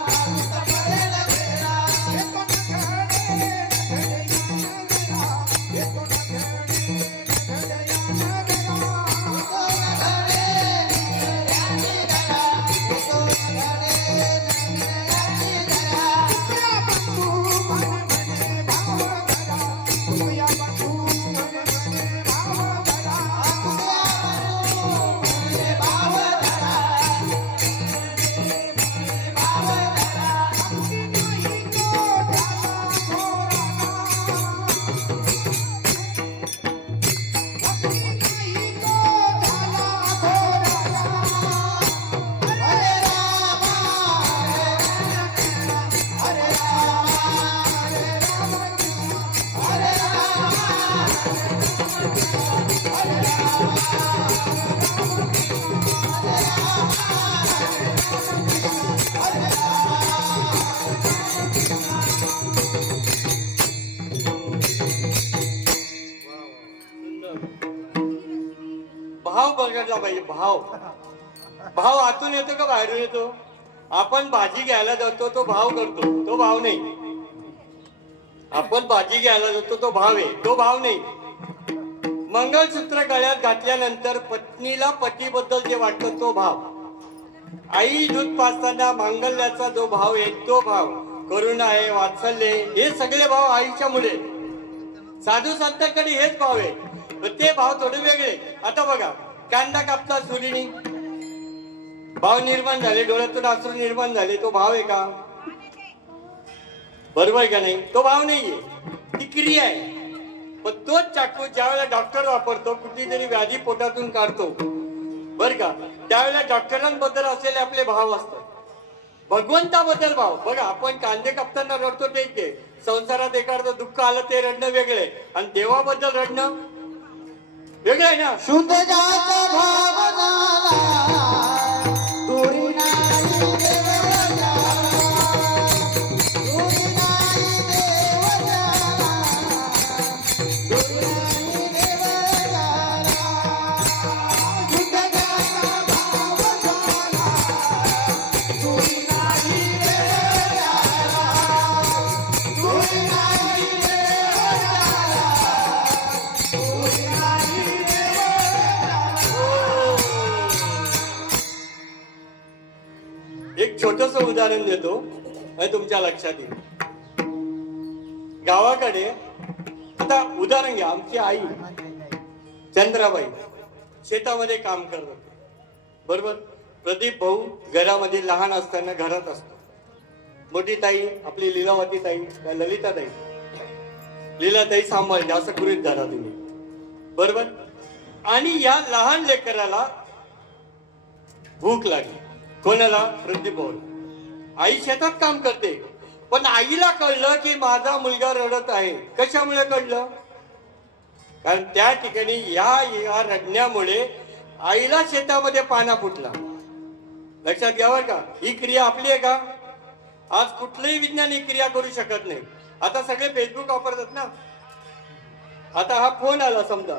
मागुता पडेल फेरा. येतो ना घडे येतो ना घडे भाव बघितला पाहिजे. भाव आतून येतो का बाहेरून येतो? आपण भाजी घ्यायला जातो तो भाव करतो, तो भाव नाही. आपण भाजी घ्यायला जातो तो भाव आहे, तो भाव नाही. मंगळसूत्र गळ्यात घातल्यानंतर पत्नीला पतीबद्दल जे वाटतं तो भाव. आई दूध पाजताना मांगल्याचा जो भाव आहे तो भाव. करुणा आहे, वात्सल्य आहे, हे सगळे भाव आईच्या मुळे. साधू संतांकडे हेच भाव आहे, पण ते भाव थोडे वेगळे. आता बघा, कांदा कापता सुरीने भाव निर्माण झाले, डोळ्यातून अश्रू निर्माण झाले, तो भाव आहे का? बरोबर का नाही? तो भाव नाहीये, ती क्रिया आहे. पण तोच चाकू ज्यावेळेला डॉक्टर वापरतो, कुठली तरी व्याधी पोटातून काढतो, बर का, त्यावेळेला डॉक्टरांबद्दल असलेले आपले भाव असतात. भगवंताबद्दल भाव बघा, आपण कांदे कापताना रडतो ठीक आहे, संसारात एखादं दुःख आलं ते रडणं वेगळे, आणि देवाबद्दल रडणं वेगळं आहे ना. शुद्ध जात भावनाला दुरी नाही देवला, दुरी नाही देवला, दुरी नाही देवला. शुद्ध जात भावनाला दुरी नाही देवला, दुरी नाही देवला, दुरी नाही एक छोटस उदाहरण देतो, हे तुमच्या लक्षात येईल. गावाकडे आता उदाहरण घ्या, आमची आई चंद्राबाई शेतामध्ये काम करत होते, बरोबर. प्रदीप भाऊ घरामध्ये लहान असताना घरात असतो. मोठी ताई आपली लीलावती ताई, ललिता ताई, लीलाताई सांभाळते असं गृहीत धरा तुम्ही, बरोबर. आणि या लहान लेकराला भूक लागली. कोणाला? प्रदीप भाऊ. आई शेतात काम करते, पण आईला कळलं की माझा मुलगा रडत आहे. कशामुळे कळलं? कारण त्या ठिकाणी या रडण्यामुळे आईला शेतामध्ये पाना फुटला. लक्षात घ्यावर का, ही क्रिया आपली आहे का? आज कुठलंही विज्ञान ही क्रिया करू शकत नाही. आता सगळे फेसबुक वापरतात ना. आता हा फोन आला, समजा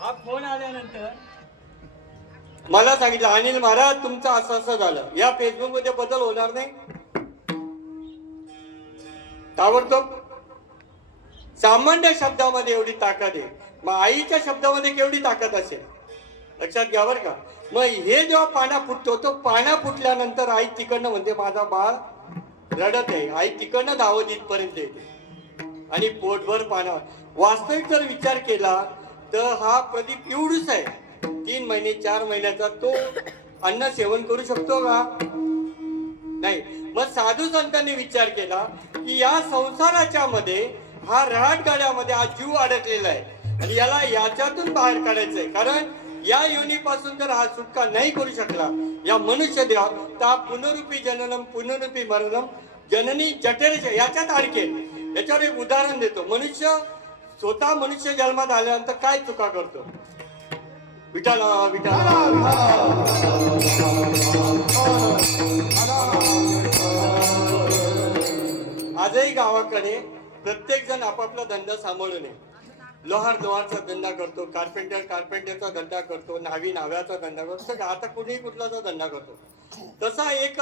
हा फोन आल्यानंतर मला सांगितलं, अनिल महाराज तुमचं असं असं झालं, या फेसबुक मध्ये बदल होणार नाही. ताबडतोब सामान्य शब्दामध्ये एवढी ताकद आहे, मग आईच्या शब्दामध्ये केवढी ताकद असेल? लक्षात घ्या बरं का. मग हे जेव्हा पाना फुटतो, तो पाना फुटल्यानंतर आई तिकडनं म्हणते माझा बाळ रडत आहे. आई तिकडनं धावत इथपर्यंत येते आणि पोटभर पाना. वास्तविक जर विचार केला तर हा प्रदीप एवढूच आहे, 3 महिने 4 महिन्याचा, तो अन्न सेवन करू शकतो का? नाही. मग साधू संतांनी विचार केला की या संसाराच्या मध्ये हा रहाटगाड्यामध्ये हा जीव अडकलेला आहे आणि याला याच्यातून बाहेर काढायचंय. कारण या योनीपासून जर हा सुटका नाही करू शकला या मनुष्य देहात, तर हा पुनरुपी जननम पुनरुपी मरणम जननी जठरेश याच्यात अडकेल. याच्यावर एक उदाहरण देतो. स्वतः मनुष्य जन्मात आल्यानंतर काय चुका करतो? विठाला विठाला आजही गावाकडे प्रत्येक जण आपापला धंदा सांभाळून आहे. लोहारचा धंदा करतो, कारपेंटरचा धंदा करतो, नाव्याचा धंदा करतो, आता कुणीही कुठलाचा धंदा करतो. तसा एक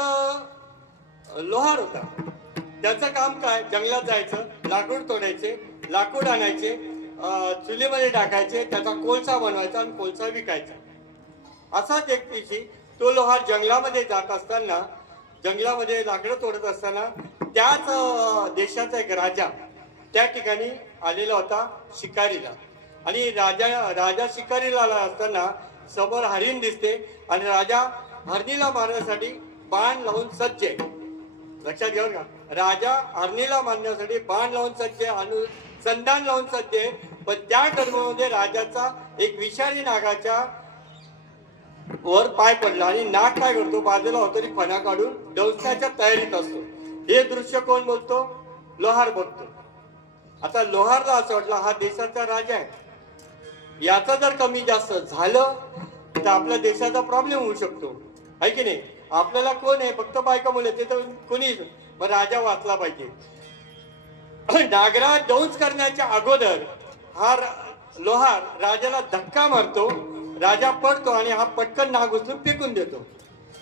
लोहार होता. त्याचं काम काय? जंगलात जायचं, लाकूड तोडायचे, लाकूड आणायचे, चुलीमध्ये टाकायचे, त्याचा कोळसा बनवायचा आणि कोळसा विकायचा. असाच एक दिवशी तो लोहार जंगलामध्ये जात असताना, जंगलामध्ये लाकडं तोडत असताना त्याच देशाचा एक राजा त्या ठिकाणी आलेला होता शिकारीला. आणि राजा शिकारीला आला असताना समोर हरिण दिसते आणि राजा हरणीला मारण्यासाठी बाण लावून सज्ज आहे. लक्षात घ्या का, राजा हरणीला मारण्यासाठी बाण लावून सज्ज आहे, संधान लावून सज्ज आहे. पण त्या टर्ममध्ये राजाचा एक विषारी नागाच्या वर पाय पडला आणि नाग काय करतो, बाजूला होतो आणि फणा काढून दंशनाच्या तयारीत असतो. हे दृश्य कोण बोलतो? लोहार बघतो. आता लोहारला असं वाटलं हा देशाचा राजा आहे, याचा जर कमी जास्त झालं तर आपल्या देशाचा प्रॉब्लेम होऊ शकतो, आहे की नाही? आपल्याला कोण आहे? फक्त बायका मुले, ते तर कोणीच. मग राजा वाचला पाहिजे. नागराज दंश करण्याच्या अगोदर हा लोहार राजाला धक्का मारतो. राजा पडतो आणि हा पटकन नाग उचलून फेकून देतो.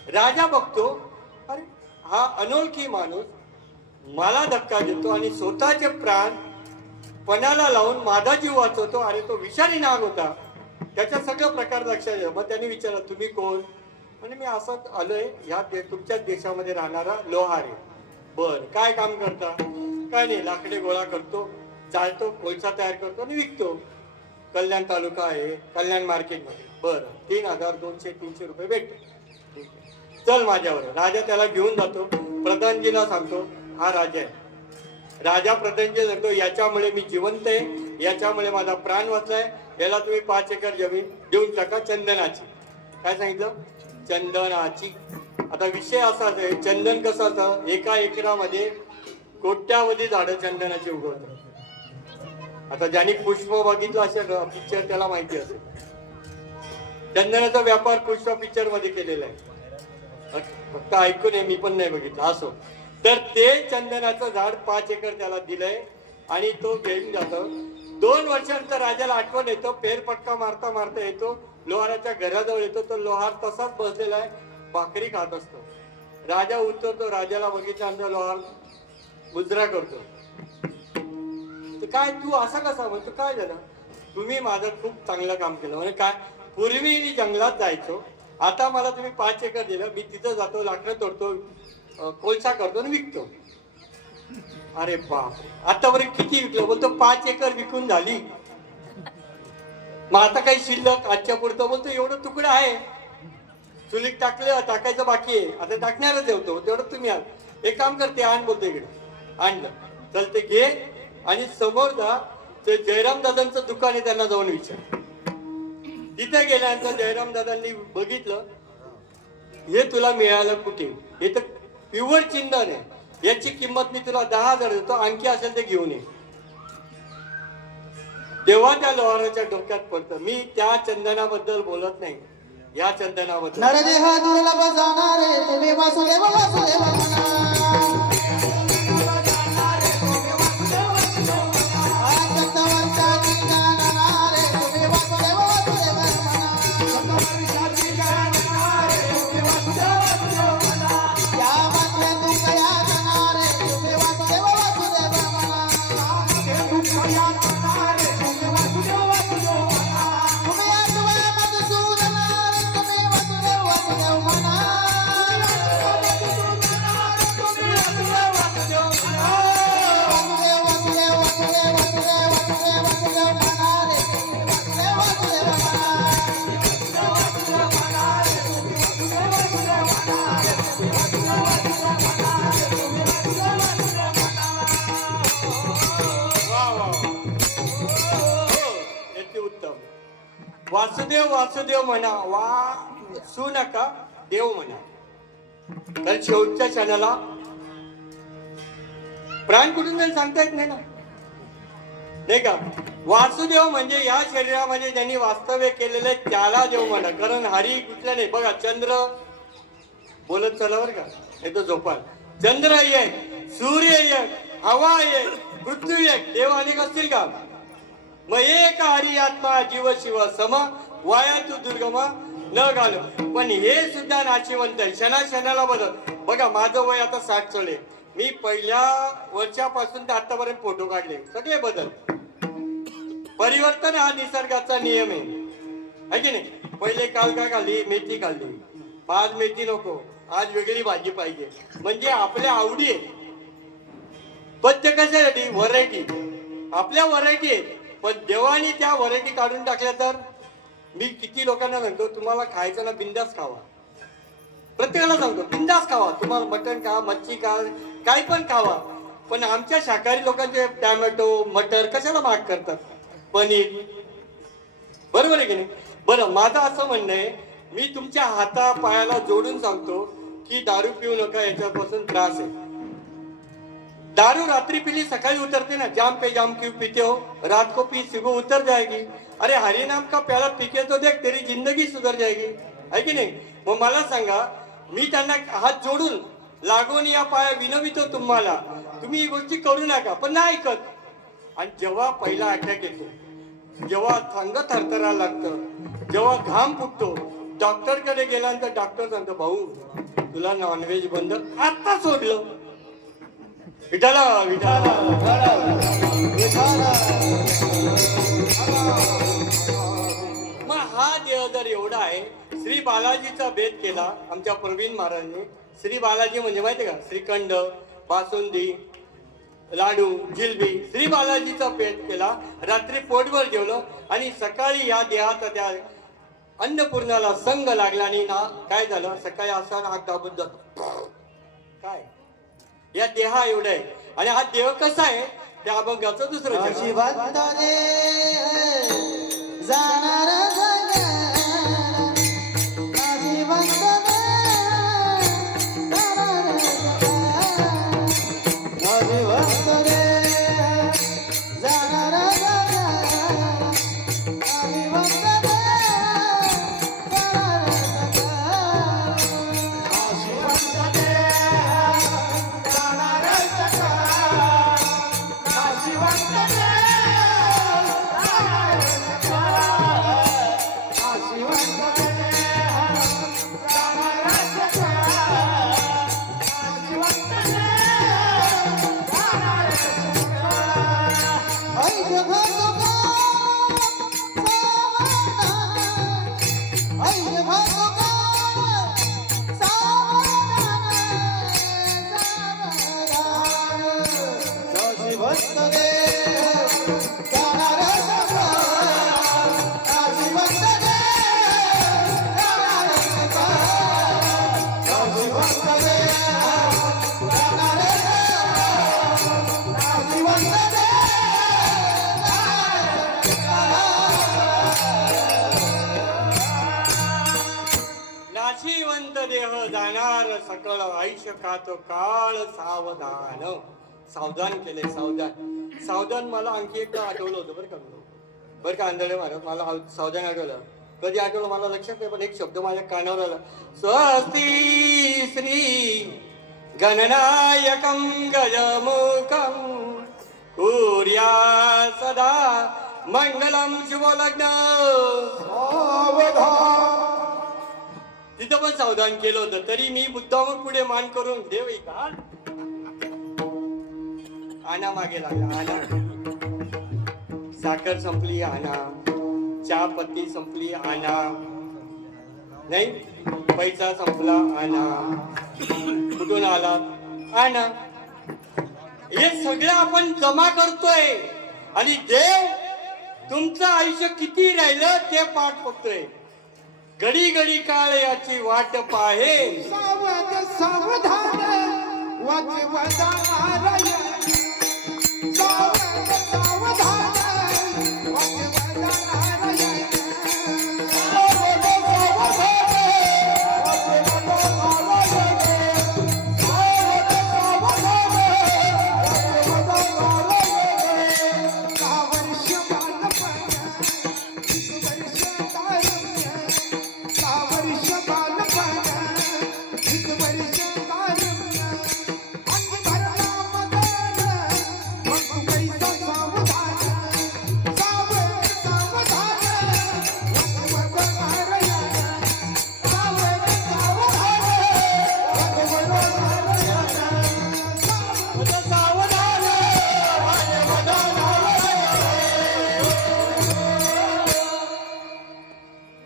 राजा बघतो, अरे हा अनोळखी माणूस मला धक्का देतो आणि स्वतःचे प्राण पणाला लावून माझा जीव वाचवतो. अरे तो विषारी नाग होता. त्याच्या सगळं प्रकार लक्षात येतो. मग त्यांनी विचारलं तुम्ही कोण? म्हणजे मी असं आलोय, ह्या तुमच्याच देशामध्ये राहणारा लोहार आहे. बर, काय काम करता? काय नाही, लाकडे गोळा करतो, जाळतो, कोळसा तयार करतो आणि विकतो. कल्याण तालुका आहे, कल्याण मार्केटमध्ये. बरं, 3,200-300 रुपये भेटतो. चल माझ्यावर. राजा त्याला घेऊन जातो, प्रधानजीला सांगतो हा राजा आहे. राजा प्रधानजी सांगतो याच्यामुळे मी जिवंत आहे, याच्यामुळे माझा प्राण वाचलाय, याला तुम्ही 5 एकर जमीन देऊन टाका चंदनाची. काय सांगितलं? चंदनाची. आता विषय असाच आहे, चंदन कसं असतं, एका एकरामध्ये कोट्यावधी झाडं चंदनाची उगवतात. आता ज्यांनी पुष्प बघितलं असेल पिक्चर त्याला माहिती असेल, चंदनाचा व्यापार पुष्प पिक्चर मध्ये केलेला आहे. फक्त ऐकून आहे, मी पण नाही बघितलं. असो, तर ते चंदनाचं झाड 5 एकर त्याला दिलंय आणि तो घेऊन जातो. 2 वर्षानंतर राजाला आठवण येतो, फेरफटका मारता मारता येतो, लोहाराच्या घराजवळ येतो. तो लोहार तसाच बसलेला आहे, भाकरी खात असतो. राजा उतरतो, राजाला बघितल्यानंतर लोहार मुजरा करतो. काय तू असा कसा म्हणतो? काय झालं? तुम्ही माझं खूप चांगलं काम केलं. म्हणजे काय, पूर्वी मी जंगलात जायचो, आता मला तुम्ही 5 एकर दिलं, मी तिथं जातो, लाकडं तोडतो, कोळसा करतो आणि विकतो. अरे बाप, आतापर्यंत किती विकलं? बोलतो 5 एकर विकून झाली, मग आता काही शिल्लक आजच्या पुरतं. बोलतो एवढं तुकडं आहे, चुलीत टाकायचं बाकी आहे, आता टाकणारच होतो, तेवढं तुम्ही आण. एक काम करते, आण. बोलतो इकडे आणलं. चल ते घे आणि समोर जा, ते जयराम दादांचं दुकान आहे, त्यांना जाऊन विचार. तिथे गेल्यानंतर जयराम दादांनी बघितलं, हे तुला मिळालं कुठे? हे तर प्युअर चंदन आहे, याची किंमत मी तुला 10,000 देतो, आणखी असेल ते घेऊन ये. तेव्हा त्या लोहाराच्या डोक्यात पडतं, मी त्या चंदनाबद्दल बोलत नाही, या चंदनाबद्दल. नरदेह दुर्लभ जाणारे तुम्ही वासुदेव वासुदेव म्हणा. सत्तवर्षाची जाणणारे तुम्ही वासुदेव वासुदेव म्हणा. या मात्र दुःखया जाणारे तुम्ही वासुदेव वासुदेव म्हणा. तुम्ही आठवा मधुसूदन तुम्ही वासुदेव वासुदेव म्हणा. वासुदेव वासुदेव म्हणा, वासू नका देव म्हणा. तर शेवटच्या क्षणाला प्राण कुठून जाईल सांगता येत नाही ना, नाही का? वासुदेव म्हणजे या शरीरामध्ये ज्यांनी वास्तव्य केलेलं त्याला देव म्हणा. कारण हरी कुठला नाही. बघा, चंद्र बोलत चला बरं का, हे तर झोपाल. चंद्र एक, सूर्य एक, हवा एक, पृथ्वी एक, देव अनेक असतील का? मग एक हरी आत्मा जीव शिव सम वाया तू दुर्गम न घाल. पण हे सुद्धा नाशिवंत आहे, क्षणाक्षणाला बदल. बघा, माझं वय आता 60 चले, मी पहिल्या वर्षापासून ते आतापर्यंत फोटो काढले, सगळे बदल. परिवर्तन हा निसर्गाचा नियम आहे की नाही? पहिले काल काय खाल्ली? मेथी खाल्ली, आज मेथी नको, आज वेगळी भाजी पाहिजे. म्हणजे आपल्या आवडी आहे. पण ते कशासाठी? व्हरायटी. आपल्या व्हरायटी आहे, पण देवाने त्या व्हरायटी काढून टाकल्या. तर मी किती लोकांना सांगतो, तुम्हाला खायचं ना बिंदास खावा. प्रत्येकाला सांगतो बिंदास खावा, तुम्हाला मटण खा, मच्छी खा, काही पण खावा. पण आमच्या शाकाहारी लोकांचे टॅमॅटो, मटर कशाला महाग करतात? पनीर, बरोबर आहे की नाही? बरं, माझं असं म्हणणं आहे, मी तुमच्या हाता पायाला जोडून सांगतो की दारू पिऊ नका, याच्यापासून त्रास आहे. दारू रात्री पिली सकाळी उतरते ना. जाम पे जाम क्यों पीते हो, रात को पी सुबह उतर जाएगी. अरे हरी नाम का प्याला पीके तो देख, तेरी जिंदगी सुधर जाएगी, है की नाही? मग मला सांगा, मी त्यांना हात जोडून लागून या पाया विनवितो तुम्हाला, तुम्ही ही गोष्टी करू नका. पण नाही ऐकत. आणि जेव्हा पहिला अटॅक येतो, जेव्हा थंग थरथरायला लागतं, जेव्हा घाम फुटतो, डॉक्टरकडे गेल्यानंतर डॉक्टर सांगतो, भाऊ तुला नॉनव्हेज बंद. आता सोडलं. विठाला विठाला. मग हा देव जर एवढा आहे, श्री बालाजीचा भेद केला आमच्या प्रवीण महाराजांनी. श्री बालाजी म्हणजे माहिती का? श्रीखंड, बासुंदी, लाडू, जिलबी, श्री बालाजीचा पेट केला, रात्री पोटभर जेवलो आणि सकाळी या देहाचा त्या अन्नपूर्णाला संग लागला आणि ना काय झालं, सकाळी असा नाक दाबून जातो. काय या देहा एवढा आहे आणि हा देह कसा आहे त्या अभंगाचं दुसरं जग. नशिबात दे जाणार जगाला. नशिबात दे जाणार जगाला. नशिबात दे जाणार जगाला. नशिबात दे जाणार नाशिवंत देह जाणार सकळ आयुष्य खातो काळ सावधान. सावधान केले, सावधान. सावधान मला आणखी एकदा आठवलं होतं बरं का आंधळे महाराज, मला सावधान आठवलं. कधी आठवलं मला लक्षात नाही, पण एक शब्द माझ्या कानावर आला. स्वस्ती श्री गणनायकं गजमुखं कुर्या सदा मंगलम शुभलग्न. तिथं पण सावधान केलं होतं, तरी मी मुद्दामून पुढे मान करून देव का आणा मागे लागला. आणा, साखर संपली आणा, चहा पत्ती संपली आणा, नाही पैसा संपला आणा, कुठून आला आणा. हे सगळं आपण जमा करतोय आणि देव तुमचं आयुष्य किती राहिलं ते पाठ बघतोय. घडी घडी काळ याची वाट पाहे. सावध सावधान वाचव जाणार. सावध सावधान वाचव जाणार. सावध सावधान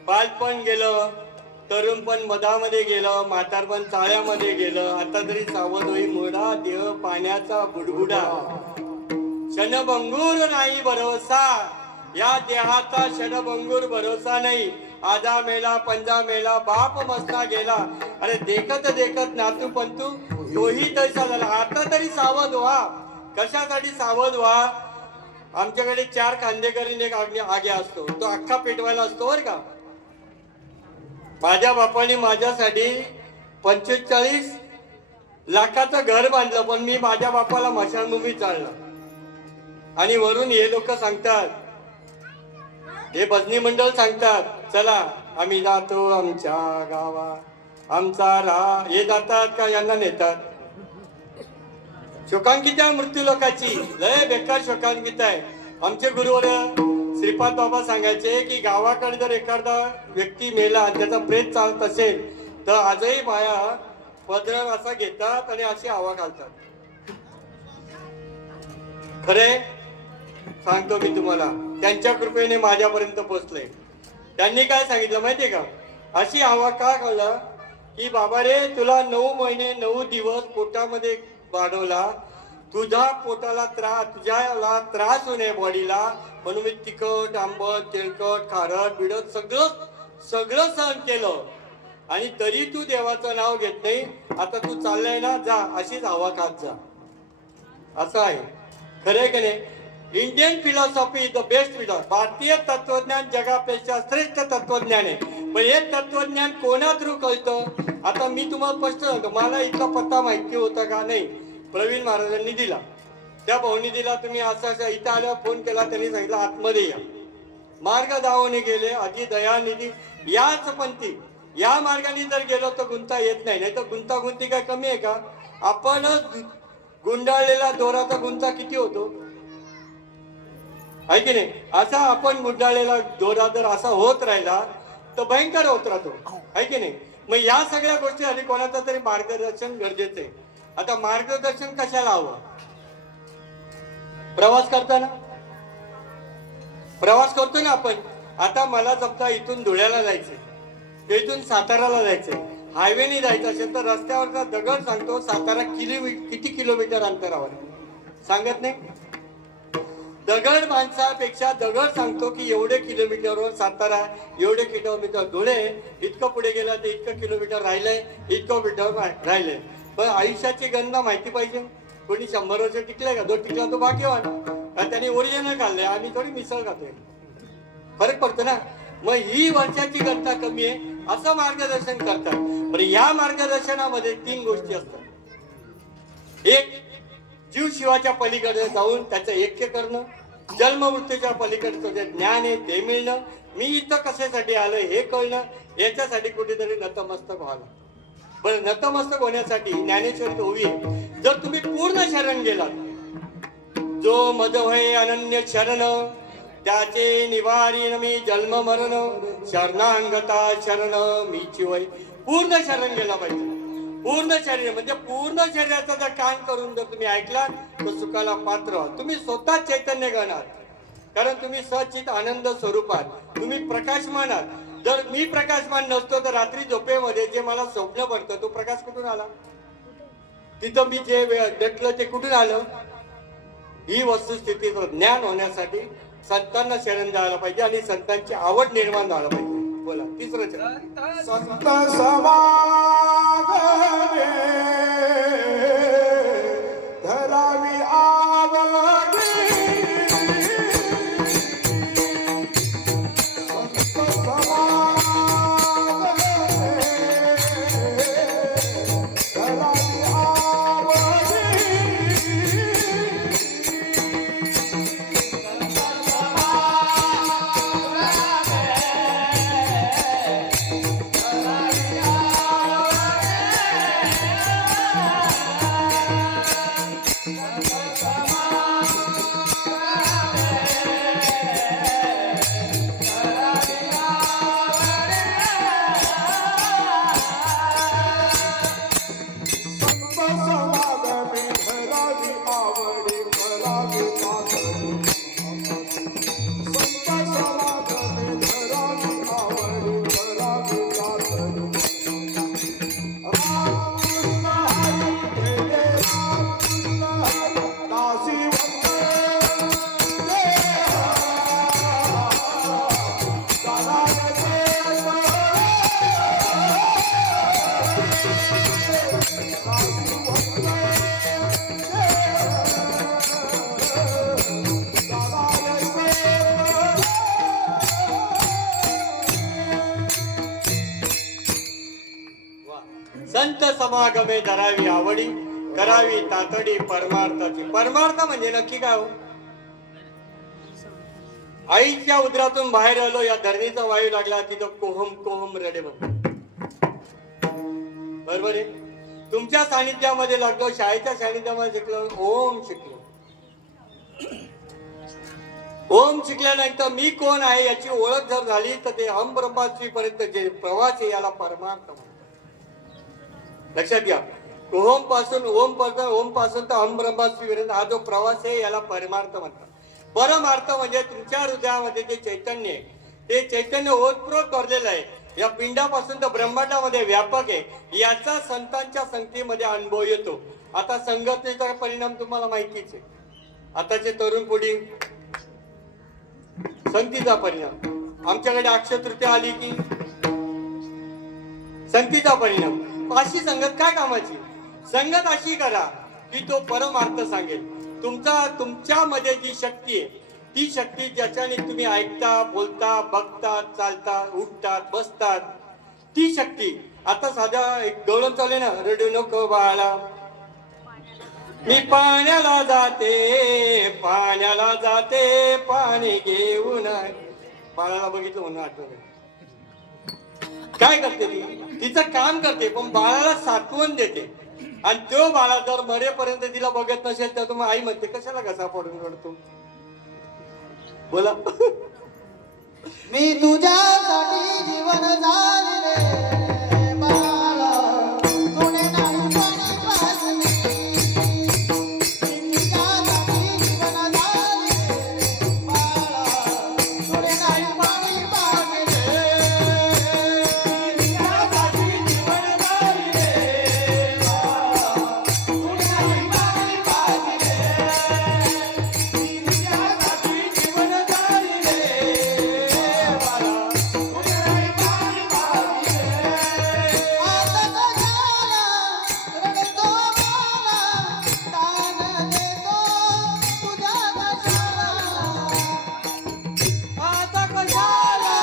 बालपण गेलं, तरुणपण मधामध्ये गेलं, म्हातारपण चाळ्यामध्ये गेलं. आता तरी सावध होई मुडा देह पाण्याचा बुडबुडा. क्षणभंगूर नाही भरोसा, या देहाचा क्षणभंगूर भरोसा नाही. आजा मेला पंजा मेला बाप मस्ता गेला. अरे देखत देखत नातू पंतू तोही तैसा झाला. आता तरी सावध व्हा. कशासाठी सावध व्हा? आमच्याकडे 4 खांदेकरीने एक आगे असतो, तो अख्खा पेटवायला असतो बरं का. माझ्या बापाने माझ्यासाठी 45 लाखाचं घर बांधलं, पण मी माझ्या बापाला मशानभूमी चालला. आणि वरून हे लोक सांगतात, हे भजनी मंडळ सांगतात, चला आम्ही जातो आमच्या गावा आमचा हे जातात का यांना नेतात. शोकांकित आहे मृत्यू लोकाची, लय बेकार शोकांकित आहे. आमचे गुरुवर श्रीपाद बाबा सांगायचे की गावाकडे जर एखादा व्यक्ती मेला आणि त्याचा प्रेत चालत असेल तर आजही बाया पदर असा घेतात आणि अशी हवा घालतात. खरे सांगतो मी तुम्हाला, त्यांच्या कृपेने माझ्यापर्यंत पोहोचले. त्यांनी काय सांगितलं माहितीये का? अशी हवा का घालला की बाबा रे तुला 9 महिने 9 दिवस पोटामध्ये वाढवला. तुझ्या पोटाला तुझ्याला त्रास होऊ नये बॉडीला म्हणून मी तिखट आंबट तेलकट खारट बिडत सगळं सहन केलं आणि तरी तू देवाचं नाव घेत नाही. आता तू चाललाय ना, जा अशीच हवा खात जा. असं आहे खरंय की नाही. Indian philosophy is the best philosophy. भारतीय तत्वज्ञान जगापेक्षा श्रेष्ठ तत्वज्ञान आहे. पण हे तत्वज्ञान कोणा थ्रू कळतं. आता मी तुम्हाला स्पष्ट सांगतो, मला इथला पत्ता माहिती होता का नाही, प्रवीण महाराजांनी दिला. त्या भाऊनी दिला. तुम्ही असं इथं आल्यावर फोन केला, त्यांनी सांगितलं आतमध्ये या. मार्ग दावणे गेले अति दयानिधी याच पंथी. या मार्गाने जर गेलो तर गुंता येत नाही. नाही तर गुंतागुंती काय कमी आहे का. आपणच गुंडाळलेला दोराचा गुंता किती होतो आहे की नाही. असा आपण गुंडाळलेला दोरा जर असा होत राहिला तर भयंकर होत राहतो आहे की नाही. मग या सगळ्या गोष्टी आधी कोणाचं तरी मार्गदर्शन गरजेचं आहे. आता मार्गदर्शन कशाला हवं. प्रवास करतो ना आपण. आता मला समजा इथून धुळ्याला जायचंय, इथून साताराला जायचंय. हायवेने जायचं असेल तर रस्त्यावरचा दगड सांगतो सातारा किती किलोमीटर अंतरावर सांगत नाही. दगड माणसापेक्षा दगड सांगतो की एवढे किलोमीटरवर सातारा, एवढे किलोमीटर धुळे, इतकं पुढे गेलं तर इतकं किलोमीटर राहिलंय, इतकं मीटर राहिलंय. पण आयुष्याची गणना माहिती पाहिजे. कोणी 100 वर्ष टिकले का, जो टिकला तो भाग्यवान. त्याने ओरिजिनल खाल्लंय, आम्ही थोडी मिसळ खातोय. फरक पडतो ना. मग ही वर्षाची गणना कमी आहे असं मार्गदर्शन करतात. पण या मार्गदर्शनामध्ये 3 गोष्टी असतात. एक, जीव शिवाच्या पलीकडे जाऊन त्याचं ऐक्य करणं. जन्म मृत्यूच्या पलीकडचं जे ज्ञान आहे ते मिळणं. मी इथं कशासाठी आलोय हे कळणं. याच्यासाठी कुठेतरी नतमस्तक व्हावं. बरं, नतमस्तक होण्यासाठी ज्ञानेश्वरी उभी आहे. जर तुम्ही पूर्ण शरण गेलात, जो मज होय अनन्य शरण त्याचे निवारीन मी जन्म मरण, शरणांगता शरण मी चिवय. पूर्ण शरण गेला पाहिजे. पूर्ण शरीर म्हणजे पूर्ण शरीराचा जर कान करून जर तुम्ही ऐकला तर सुखाला पात्र व्हाल. तुम्ही स्वतः चैतन्य गणार, कारण तुम्ही सचित आनंद स्वरूपात तुम्ही प्रकाशमान आहात. जर मी प्रकाशमान नसतो तर रात्री झोपेमध्ये जे मला स्वप्न पडतं तो प्रकाश कुठून आला. तिथं मी जे देखलं ते कुठून आलं. ही वस्तुस्थितीचं ज्ञान होण्यासाठी संतांना शरण जायला पाहिजे आणि संतांची आवड निर्माण झाला पाहिजे. बोला तिसरं चरण. संत समागमे धरावी आवडी. संत समागमे धरावी आवडी. संत समागमे धरावी आवडी, करावी तातडी परमार्थाची. परमार्थ म्हणजे नक्की काय हो. आईच्या उदरातून बाहेर आलो, या धरणीचा वायू लागला, तिथं कोहम कोहम रडे बघ. बरोबर आहे. तुमच्या सानिध्यामध्ये लागलो, शाळेच्या सानिध्यामध्ये शिकलो, ओम शिकलो. ओम शिकल्यानंतर मी कोण आहे याची ओळख जर झाली तर ते हम ब्रह्मास्मी पर्यंत जे प्रवास आहे याला परमार्थ म्हणतात. लक्षात घ्या. ओम पासून ओम पासून तर हम ब्रह्मास्मी पर्यंत हा जो प्रवास आहे याला परमार्थ म्हणतात. परमार्थ म्हणजे तुमच्या हृदयामध्ये जे चैतन्य आहे ते चैतन्य ओतप्रोत भरलेलं आहे. या पिंडापासून तर ब्रह्मांडामध्ये व्यापक आहे याचा संतांच्या संगतीमध्ये अनुभव येतो. आता संगतीचा परिणाम तुम्हाला माहितीच आहे. आताचे तरुण पिढी संगतीचा परिणाम, आमच्याकडे अक्षय तृतीया आली की संगतीचा परिणाम. अशी संगत काय कामाची? संगत अशी करा की तो परमार्थ सांगेल. तुमच्यामध्ये जी शक्ती आहे ती शक्ती ज्याच्याने तुम्ही ऐकता, बोलता, बघता, चालता, उठतात, बसतात, ती शक्ती. आता साधा एक गौरव चालू ना, रडू नको बाळा, मी पाण्याला जाते, पाण्याला जाते, पाणी घेऊन. बाळाला बघितलं म्हणून आठवलं. काय करते ती? तिचं काम करते, पण बाळाला साठवण देते. आणि तो बाळा जर मरेपर्यंत तिला बघत नसेल तर तुम्ही आई म्हणते कशाला घसा पडून रडतो? बोला. मी तुझ्यासाठी जीवन झाले बाळा, तुने नाही पाणी पाजले. मी तुझ्यासाठी जीवन झाले बाळा, तुने नाही पाणी पाजले. तुझ्यासाठी जीवन झाले बाळा, तुने नाही पाणी पाजले. तुझ्यासाठी जीवन झाले बाळा, तुने नाही पाणी पाजले. आता कशाला रडतो बाळा, ताण देतो तुझ्या कशाला. आता कशाला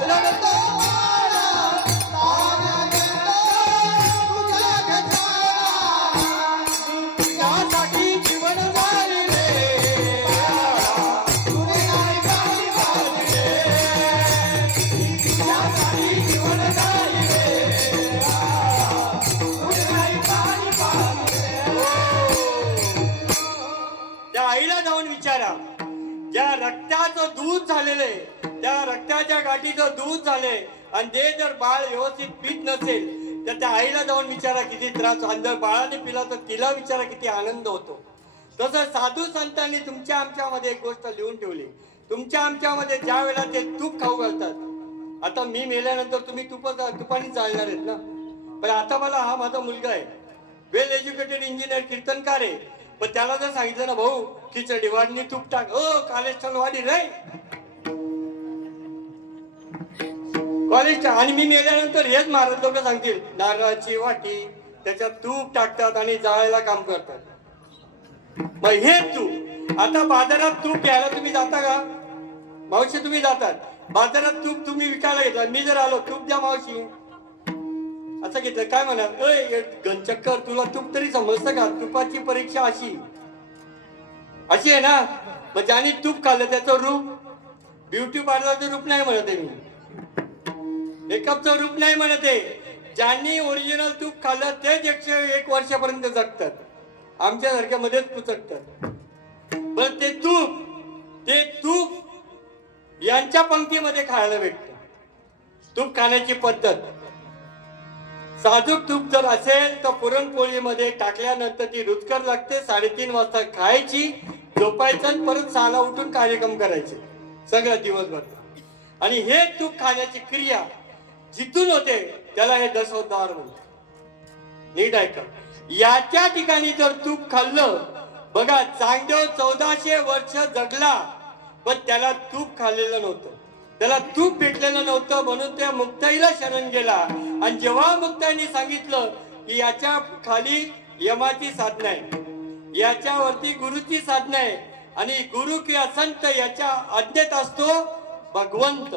रडतो बाळा, ताण देतो तुझ्या कशाला. तुझ्यासाठी जीवन झाले बाळा, तुने नाही पाणी पाजले. तुझ्यासाठी जीवन झाले बाळा, तुने नाही पाणी पाजले. त्या आईला जाऊन विचारा, ज्या रक्ताचं दूध झालेलं आहे, त्या रक्ताच्या गाठीचं दूध झाले आणि ते जर बाळ व्यवस्थित पीत नसेल तर त्या आईला जाऊन विचारा किती त्रास. आणि जर बाळाने पिला तर तिला विचारा किती आनंद होतो. तसं साधू संतांनी तुमच्या आमच्यामध्ये एक गोष्ट लिहून ठेवली. तुमच्या आमच्यामध्ये ज्या वेळेला ते तूप खाऊ घालतात. आता मी मेल्यानंतर तुम्ही तुपाने चालणार आहेत ना, पण आता मला हा माझा मुलगा आहे, वेल एज्युकेटेड इंजिनियर, कीर्तनकार आहे, पण त्याला जर सांगितलं ना भाऊ खिचडी वाढणी तूप टाक, कॉलेस्ट्रॉल वाढी रे कॉलेज. आणि मी मेल्यानंतर हेच महाराज लोक सांगतील नारळाची वाटी त्याच्यात तूप टाकतात आणि जाळायला काम करतात. मग हे तूप आता बाजारात तूप घ्यायला तुम्ही जाता का मावशी? तुम्ही जातात बाजारात तूप तुम्ही विकायला घेतला. मी जर आलो तूप द्या मावशी असं घेतलं काय म्हणाल? गंचक्कर तुला तूप तरी समजतं का? तुपाची परीक्षा अशी आहे ना. मग ज्याने तूप खाल्लं त्याचं रूप ब्युटी पार्लरचं रूप नाही म्हणत आहे मी, मेकअपचं रूप नाही म्हणत आहे. ज्यांनी ओरिजिनल तूप खाल्लं तेच 101 वर्षापर्यंत जगतात, आमच्यासारख्या मध्येच पुचकतात. पण ते तूप यांच्या पंक्तीमध्ये खायला भेटतं. तूप खाण्याची पद्धत, साजूक तूप जर असेल तर पुरणपोळीमध्ये टाकल्यानंतर ती रुचकर लागते. 3:30 वाजता खायची, झोपायचं, परत 6ला उठून कार्यक्रम करायचे सगळं दिवसभर. आणि हे तूप खाण्याची क्रिया जिथून होते त्याला हे दशोद्धार म्हणतात. नीट ऐका, याच्या ठिकाणी जर तूप खाल्लं, बघा चांगदेव 1400 वर्ष जगला पण त्याला तूप खाल्लेलं नव्हतं, त्याला तूप भेटलेलं नव्हतं. म्हणून त्या मुक्ताईला शरण गेला. आणि जेव्हा मुक्ताईने सांगितलं की याच्या खाली यमाची साधना आहे, याच्यावरती गुरुची साधना आहे, आणि गुरु किंवा संत याच्या आज्ञेत असतो भगवंत.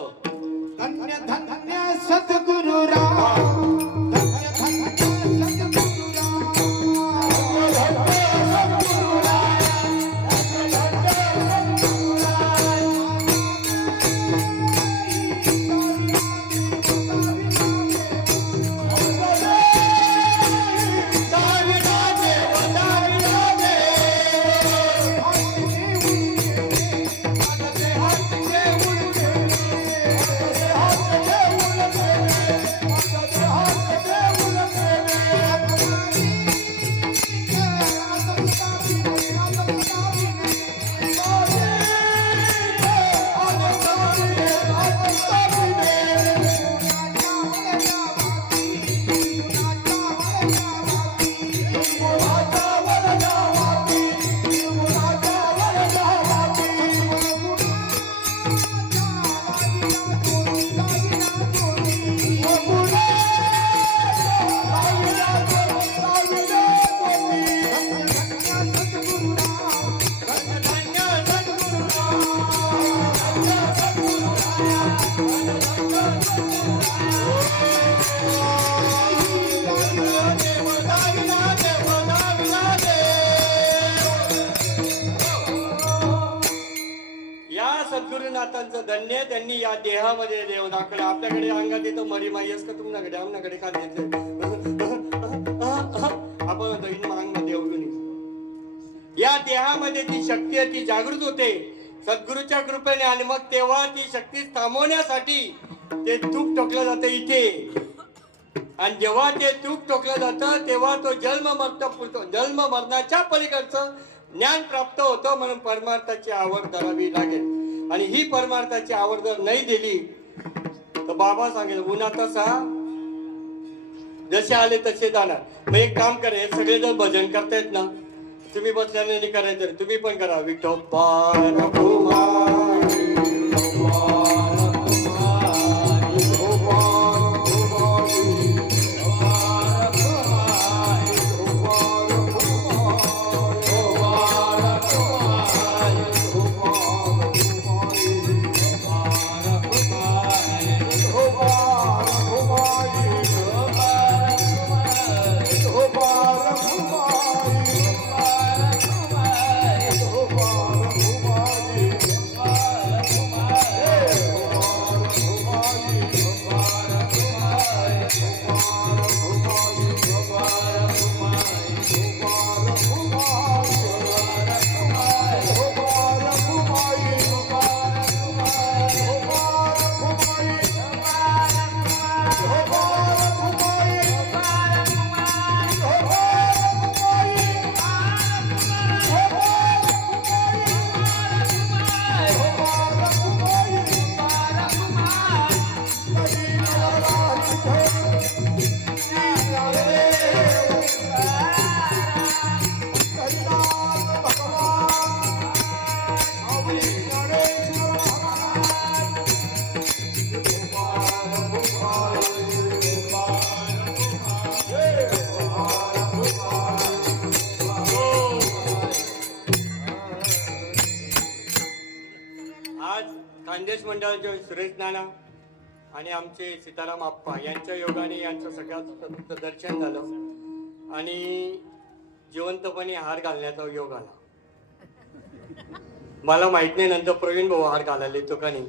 धन्य धन्य सद्गुरु राम, धन्य धन्य सद्गुरु राम. त्यांनी या देहामध्ये देव दाखवला. आपल्याकडे अंगात येतो मरी माई असतं तुमच्याकडे आमच्याकडे का देत आपण म्हणतो इन मांग देव या देहामध्ये ती शक्ती आहे ती जागृत होते सद्गुरूच्या कृपेने. आणि मग तेव्हा ती शक्ती थांबवण्यासाठी ते तूप टोकलं जातं इथे. आणि जेव्हा ते तूप टोकलं जातं तेव्हा तो जन्म मरणाच्या पलीकडचं ज्ञान प्राप्त होतं. म्हणून परमार्थाची आवड धरावी लागेल. आणि ही परमार्थाची आवड जर नाही दिली तर बाबा सांगेल उन्हा तसा जसे आले तसे जाणार. मग एक काम करा, सगळे जर भजन करतायत ना, तुम्ही बसल्याने नाही करायचं, तुम्ही पण करा. विठोबा खानदेश मंडळाचे सुरेश नाना आणि आमचे सीताराम आप्पा यांच्या योगाने यांचं सगळ्यात दर्शन झालं आणि जिवंतपणे हार घालण्याचा योग आला. मला माहित नाही नंतर प्रवीण भाऊ हार घालायला येतो का नाही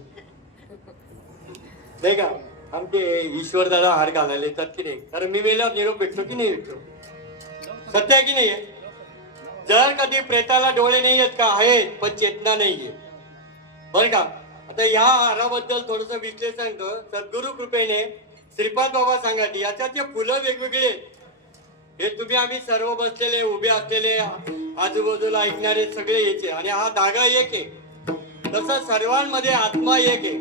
का. आमचे ईश्वर दादा हार घालायला येतात की नाही, कारण मी वेळेवर निरोप भेटतो की नाही भेटतो, सत्य आहे की नाही. जर कधी प्रेताला डोळे नाही आहेत का, आहेत पण चेतना नाहीये बर का. आता या हाराबद्दल थोडस विश्लेषण कर. सद्गुरु कृपेने श्रीपाद बाबा सांगाटी याच्यात जे फुलं वेगवेगळे हे तुम्ही आम्ही सर्व बसलेले उभे असलेले आजूबाजूला ऐकणारे सगळे याचे, आणि हा धागा एक आहे. तसं सर्वांमध्ये आत्मा एक आहे.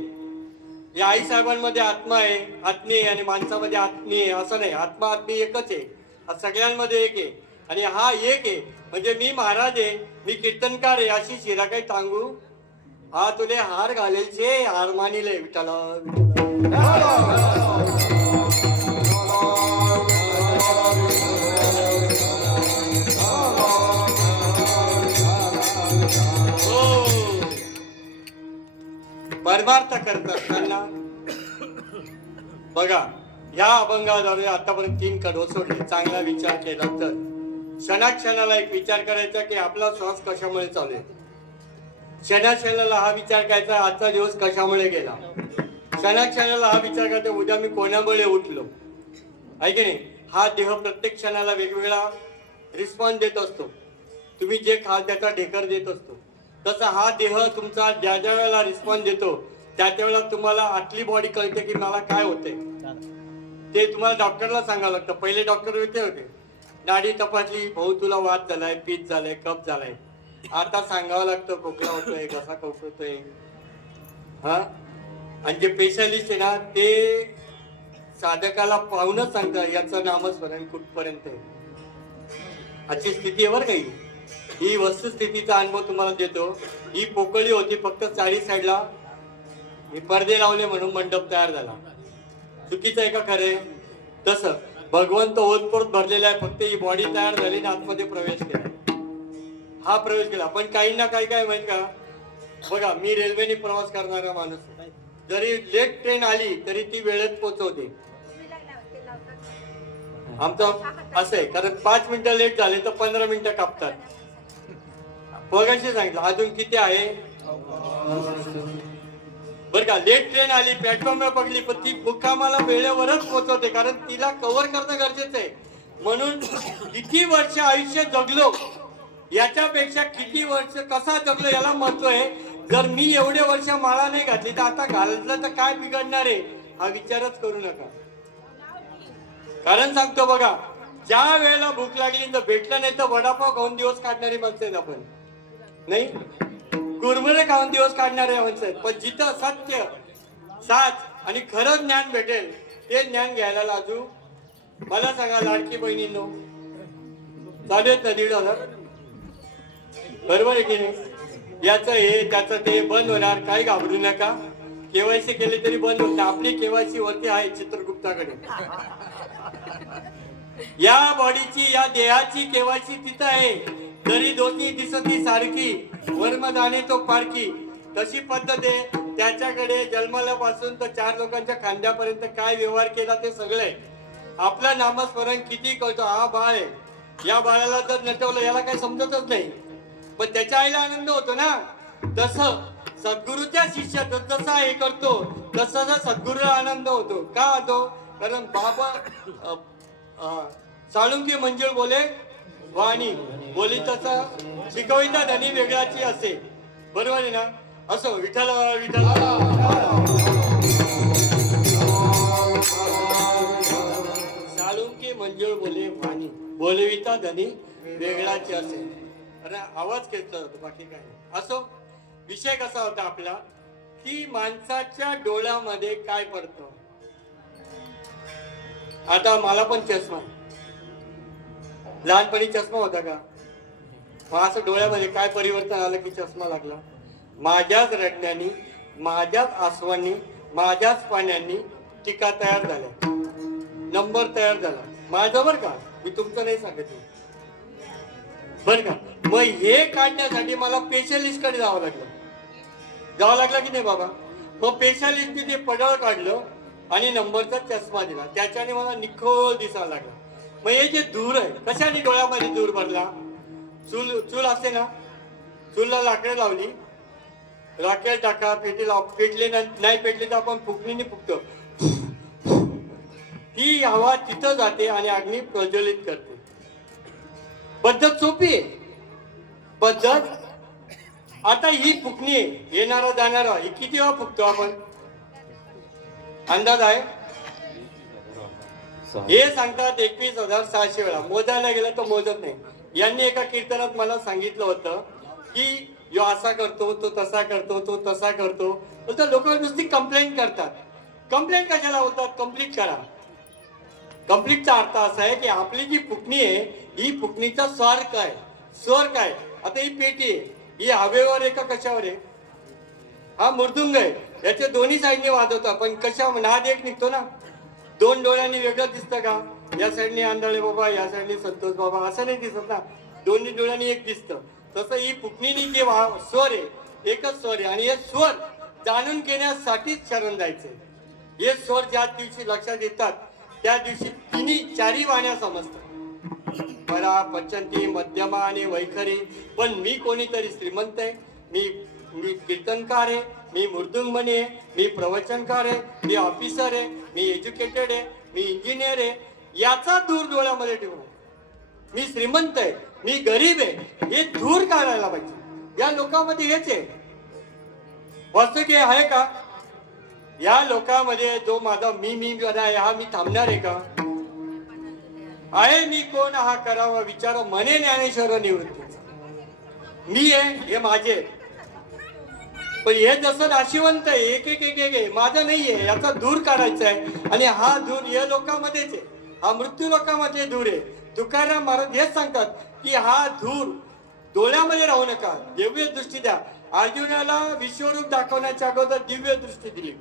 या आई साहेबांमध्ये आत्मा आहे, आत्मी आहे, आणि माणसामध्ये आत्मी आहे असं नाही. आत्मा आत्मी एकच आहे, हा सगळ्यांमध्ये एक आहे. आणि हा एक आहे म्हणजे मी महाराज आहे, मी कीर्तनकार आहे अशी शिरा काही सांगू. हा तुले हार घालेलचे हार मानिले विठाला. परमार्थ करत असताना बघा या अभंगाद्वारे आतापर्यंत 3 कडव सोडले. चांगला विचार केला तर क्षणाक्षणाला एक विचार करायचा की आपला श्वास कशामुळे चालू आहे. क्षणाक्षणाला हा विचार करायचा आजचा दिवस कशामुळे गेला. क्षणाक्षणाला हा विचार करायचा उद्या मी कोणामुळे उठलो. आहे की नाही. हा देह प्रत्येक क्षणाला वेगवेगळा रिस्पॉन्स देत असतो. तुम्ही जे खाल त्याचा ढेकर देत असतो. तसा हा देह तुमचा ज्या ज्या वेळेला रिस्पॉन्स देतो त्या वेळेला तुम्हाला आतली बॉडी कळते की मला काय होते. ते तुम्हाला डॉक्टरला सांगावं लागतं. पहिले डॉक्टर होते नाडी तपासली, भाऊ तुला वात झालाय, पीत झालाय, कफ झालाय. आता सांगावं लागतं खोकला होतोय, घसा खोकतोय. हा आणि जे स्पेशालिस्ट आहे ना ते साधकाला पाहूनच सांगतात याचं नामस्मरण कुठपर्यंत आहे. आजची स्थिती आहे बरं काही. ही वस्तुस्थितीचा अनुभव तुम्हाला देतो. ही पोकळी होती फक्त चारी साईडला मी पडदे लावले म्हणून मंडप तयार झाला. चुकीचं आहे का खरे. तसं भगवंत ओतपोत भरलेला आहे. फक्त ही बॉडी तयार झाली आणि आतमध्ये प्रवेश केला. हा प्रवेश केला. पण काही ना काही काय माहित का. बघा मी रेल्वेने प्रवास करणारा माणूस, जरी लेट ट्रेन आली तरी ती वेळेत पोहोचवते. आमचं असं आहे कारण 5 मिनिटं लेट झाले तर 15 मिनिटं कापतात. बघायचे सांगितलं अजून किती आहे. बरं का, लेट ट्रेन आली, प्लॅटफॉर्मला पडली, पण ती मुक्कामाला वेळेवरच पोहोचवते, कारण तिला कव्हर करणं गरजेचं आहे. म्हणून किती वर्ष आयुष्य जगलो याच्यापेक्षा किती वर्ष कसा जगलो याला महत्व आहे. जर मी एवढे वर्ष माळा नाही घातली तर आता घाललं तर काय बिघडणार आहे, हा विचारच करू नका. कारण सांगतो बघा, ज्या वेळेला भूक लागली तर भेटलं नाही तर वडापाव खाऊन दिवस काढणारी माणसं आहेत आपण, नाही कुरमुरे खाऊन दिवस काढणारे माणसं आहेत. पण जिथं सत्य, साच आणि खरं ज्ञान भेटेल ते ज्ञान घ्यायला लाजू. मला सांगा लाडकी बहिणींनो, चालेल ना 1,500, बरोबर आहे की नाही? याचं हे त्याचं ते बंद होणार, काही घाबरू नका. केवायसी केले तरी बंद होत नाही. आपली केवायसी वरती आहे चित्रगुप्ताकडे. या बॉडीची, या देहाची केवायसी तिथं आहे. जरी दोन्ही दिसती सारखी, वर्म जाणे तो पारखी, तशी पद्धत आहे त्याच्याकडे. जन्माल्यापासून तर 4 लोकांच्या खांद्यापर्यंत काय व्यवहार केला ते सगळं आहे. आपलं नामस्मरण किती करतो, हा बाळ आहे, या बाळाला जर नटवलं याला काही समजतच नाही, पण त्याच्या आईला आनंद होतो ना. तसं सद्गुरूच्या शिष्य जसा हे करतो तसा सद्गुरूला आनंद होतो. का होतो? कारण बाबा साळुंकी मंजुळ बोले वाणी बोली तसं शिकविता धनी वेगळाची असे, बरोबर आहे ना? असो, विठ्ठल विठ्ठल. साळुंकी मंजुळ बोले वाणी बोलविता धनी वेगळाची असे. अरे आवाज घेतला जातो, बाकी काय नाही. असो, विषय कसा होता आपला, की माणसाच्या डोळ्यामध्ये काय पडतं. आता मला पण चष्मा, लहानपणी चष्मा होता का? मग असं डोळ्यामध्ये काय परिवर्तन आलं की चष्मा लागला? माझ्याच रडण्यानी, माझ्याच आसवांनी, माझ्याच पाण्यानी टीका तयार झाल्या, नंबर तयार झाला माझं, बरं का, मी तुमचं नाही सांगत बरं का. मग हे काढण्यासाठी मला स्पेशलिस्ट कडे जावं लागलं की नाही बाबा? मग स्पेशलिस्टने ते पडळ काढलं आणि नंबरचा चष्मा दिला, त्याच्याने मला निखोल दिसायला लागला. मग हे जे धूर आहे, कशाने डोळ्यामध्ये धूर भरला? चूल असते ना, चूलला लाकडं लावली, राखेल टाका, पेटले नाही पेटले तर आपण फुकणीने फुकतो, ती हवा तिथं जाते आणि अग्नी प्रज्वलित करते. पद्धत सोपी आहे पद्धत. आता ही फुकणी आहे, येणारा जाणारा, ही किती वेळा फुकतो आपण? अंदाज आहे? हे सांगतात 21,600 वेळा. मोजायला गेलं तर मोजत नाही. यांनी एका कीर्तनात मला सांगितलं होतं की यो असा करतो, तो तसा करतो, तो तसा करतो. तर लोक नुसती कंप्लेंट करतात. कंप्लेंट कशाला होतात? कंप्लीट करा. कंप्लीटचा अर्थ असा आहे की आपली जी फुकणी आहे, ही फुकणीचा स्वर काय, स्वर काय. आता ही पेटी आहे, ही हवेवर आहे का कशावर आहे? हा मृदुंग आहे, याच्या दोन्ही साईडने वाजवतात, पण कशा नाद एक निघतो ना. 2 डोळ्यांनी वेगळं दिसतं का? या साईडने आंधळे बाबा, या साईडने संतोष बाबा, असं नाही दिसत ना. दोन्ही डोळ्यांनी एक दिसतं. तसं ही फुकणीने जे स्वर आहे, एकच स्वर आहे. आणि हे स्वर जाणून घेण्यासाठीच शरण जायचंय. हे स्वर ज्या दिवशी लक्षात येतात त्या दिवशी 3-4 वाण्या समजतात, परा, पचंती, मध्यमा आणि वैखरी. पण मी कोणीतरी श्रीमंत आहे, मी कीर्तनकार आहे, मी मृदुंगमणी आहे, मी प्रवचनकार आहे, मी ऑफिसर आहे, मी एज्युकेटेड आहे, मी इंजिनियर आहे, याचा धूर डोळ्यामध्ये ठेवून मी श्रीमंत आहे, मी गरीब आहे, हे धूर काढायला पाहिजे. या लोकांमध्ये हेच आहे. वास्तविक आहे का? या लोकांमध्ये जो माझा मी आहे, हा मी थांबणार आहे का? आहे मी कोण हा करावा विचार, मने ज्ञानेश्वर निवृत्तीचा. मी आहे हे माझे, पण हे जसं नाशिवंत आहे, एक एक एक एक माझं नाहीये, याचा धूर काढायचा आहे. आणि हा धूर या लोकांमध्येच आहे, हा मृत्यू लोकांमध्ये धूर आहे. तुकाराम महाराज हेच सांगतात की हा धूर डोळ्यामध्ये राहू नका, दिव्य दृष्टी द्या. अर्जुनाला विश्वरूप दाखवण्याच्या अगोदर दिव्य दृष्टी दिली,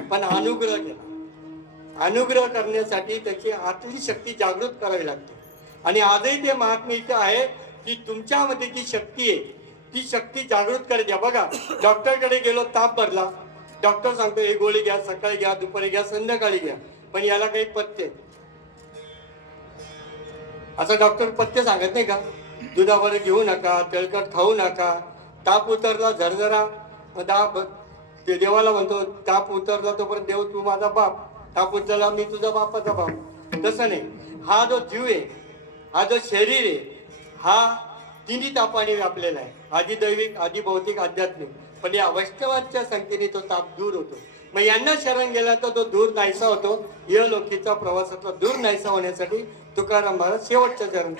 पण अनुग्रह केला. अनुग्रह करण्यासाठी त्याची आतली शक्ती जागृत करावी लागते. आणि आजही ते महात्मा इथे आहे की तुमच्यामध्ये जी शक्ती आहे ती शक्ती जागृत करत द्या. बघा, डॉक्टरकडे गेलो, ताप भरला, डॉक्टर सांगतो हे गोळी घ्या, सकाळी घ्या, दुपारी घ्या, संध्याकाळी घ्या, पण याला काही पथ्य, असं डॉक्टर पथ्य सांगत नाही का? दुधावर घेऊ नका, तेलकट खाऊ नका, ताप उतरला झरझरा, ते देवाला म्हणतो ताप उतरला तोपर्यंत देव तू माझा बाप, ताप उतरला मी तुझा बापाचा बाप. तसं नाही, हा जो जीव आहे, हा जो शरीर आहे, हा तिन्ही तापाने व्यापलेला आहे, आधी दैविक, आधी भौतिक, आध्यात्मिक. पण या वैष्णवांच्या संख्येने तो ताप दूर होतो. मग यांना शरण गेला तर तो दूर नाहीसा होतो. इहलोकीचा प्रवासातला दूर नाहीसा होण्यासाठी तुकाराम महाराज शेवटच्या चरण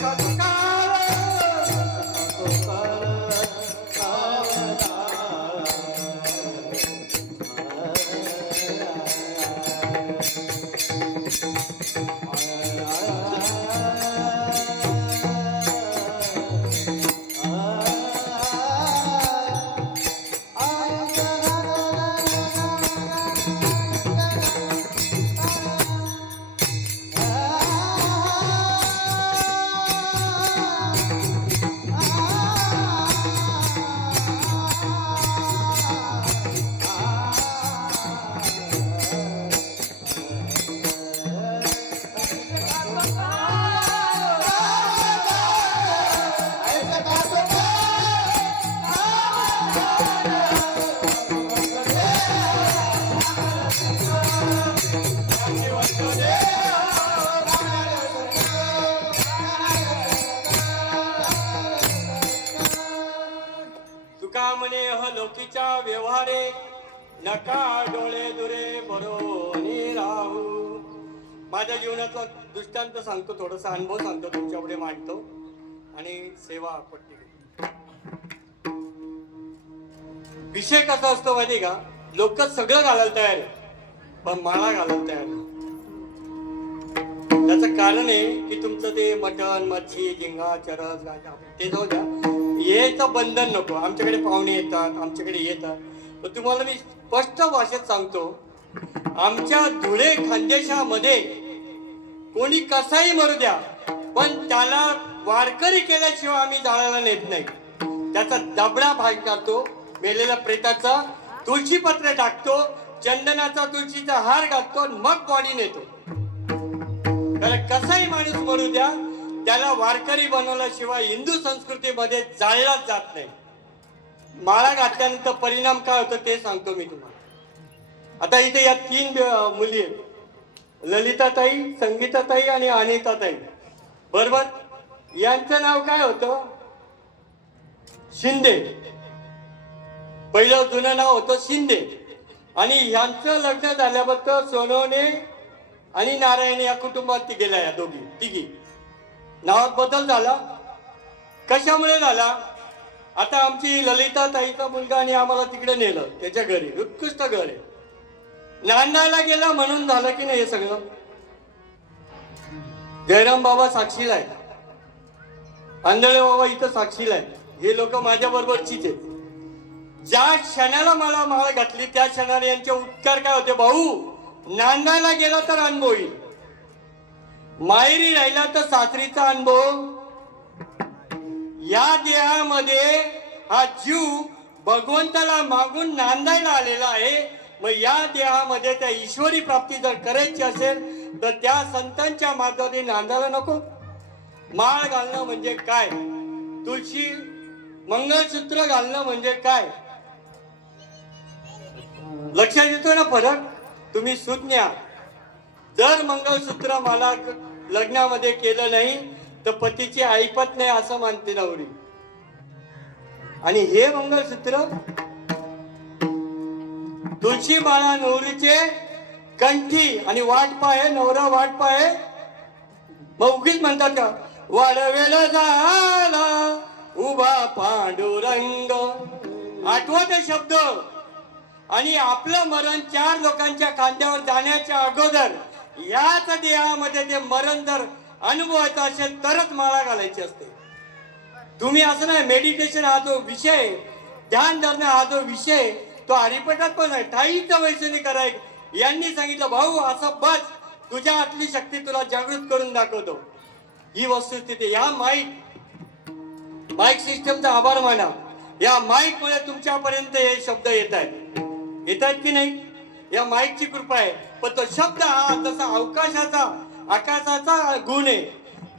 सखा तुका म्हणे लोकीच्या व्यवहारे नका डोळे दुरे भरोनी राहू. माझ्या जीवनातला दृष्टांत सांगतो, थोडासा अनुभव सांगतो, तुमच्यापुढे मांडतो आणि सेवा पट्टी घेतो. विषय कसा असतो माहिती का, लोक सगळं घालायला तयार आहे पण माळा घालायला तयार नाही. त्याचं कारण आहे की तुमचं ते मटण मच्छी झिंगा चरस गाजा ते जाऊ द्या, याचं बंधन नको. आमच्याकडे पाहुणे येतात, आमच्याकडे येतात, पण तुम्हाला मी स्पष्ट भाषेत सांगतो, आमच्या धुळे खानदेशामध्ये कोणी कसाही मरू द्या पण त्याला वारकरी केल्याशिवाय आम्ही जाळायला नेत नाही. त्याचा दबडा भाग काढतो, मेलेल्या प्रेताचा तुळशीपत्र टाकतो, चंदनाचा तुळशीचा हार घालतो, मग बॉडी नेतो. त्याला कसाही माणूस मरू द्या, त्याला वारकरी बनवल्याशिवाय हिंदू संस्कृतीमध्ये जाळलाच जात नाही. माळा घातल्यानंतर परिणाम काय होतो ते सांगतो मी तुम्हाला. आता इथे या 3 मुली आहेत, ललिताताई, संगीताताई आणि अनिताताई, बरोबर. यांचं नाव काय होतं? शिंदे. पहिलं जुनं नाव होतं शिंदे. आणि यांचं लग्न झाल्याबद्दल सोनवणे आणि नारायण या कुटुंबात ती गेल्या, या तिघी. नावात बदल झाला. कशामुळे झाला? आता आमची ललिता ताईचा मुलगा आणि आम्हाला तिकडे नेलं त्याच्या घरी, उत्कृष्ट घर आहे, नांदायला गेला म्हणून झालं की नाही हे सगळं. जयराम बाबा साक्षीला आहे, आंधळे बाबा इथं साक्षीला आहे, हे लोक माझ्या बरोबरचीच आहेत. ज्या क्षणाला मला माळ घातली त्या क्षणाला यांचे उत्तर काय होते? भाऊ, नांदायला गेला तर अनुभव येईल, माहेरी राहिला तर सासरीचा अनुभव. या देहामध्ये हा जीव भगवंताला मागून नांदायला आलेला आहे. मग या देहामध्ये त्या ईश्वरी प्राप्ती जर करायची असेल तर त्या संतांच्या मार्गाने नांदायला नको. माळ घालणं म्हणजे काय? तुळशी मंगळसूत्र घालणं म्हणजे काय? लक्षात येतो ना फरक? तुम्ही सुज्ञा. जर मंगळसूत्र मला लग्नामध्ये केलं नाही तर पतीची ऐपत नाही असं मानते नवरी. आणि हे मंगळसूत्र, तुळशी माळा नवरीचे कंठी आणि वाट पाहे, नवरा वाट पाहे. मग उगीच म्हणतात का, वाढवेल झाला उभा पांडुरंग. आठवते शब्द. आणि आपलं मरण 4 लोकांच्या खांद्यावर जाण्याच्या अगोदर याच देहामध्ये ते मरण जर अनुभवायचं असेल तरच माळा घालायची असते. तुम्ही असं नाही, मेडिटेशन हा जो विषय, ध्यान धरणं हा जो विषय, तो हरिपटात पण आहे. ठाईचं वैसनी कराय यांनी सांगितलं, भाऊ असं बस, तुझ्या आतली शक्ती तुला जागृत करून दाखवतो. ही वस्तुस्थिती. या माईक सिस्टमचा आभार माना. या माईक मुळे तुमच्यापर्यंत हे शब्द येत आहेत की नाही? या माईकची कृपा आहे. पण तो शब्द हा तसा अवकाशाचा, आकाशाचा गुण आहे.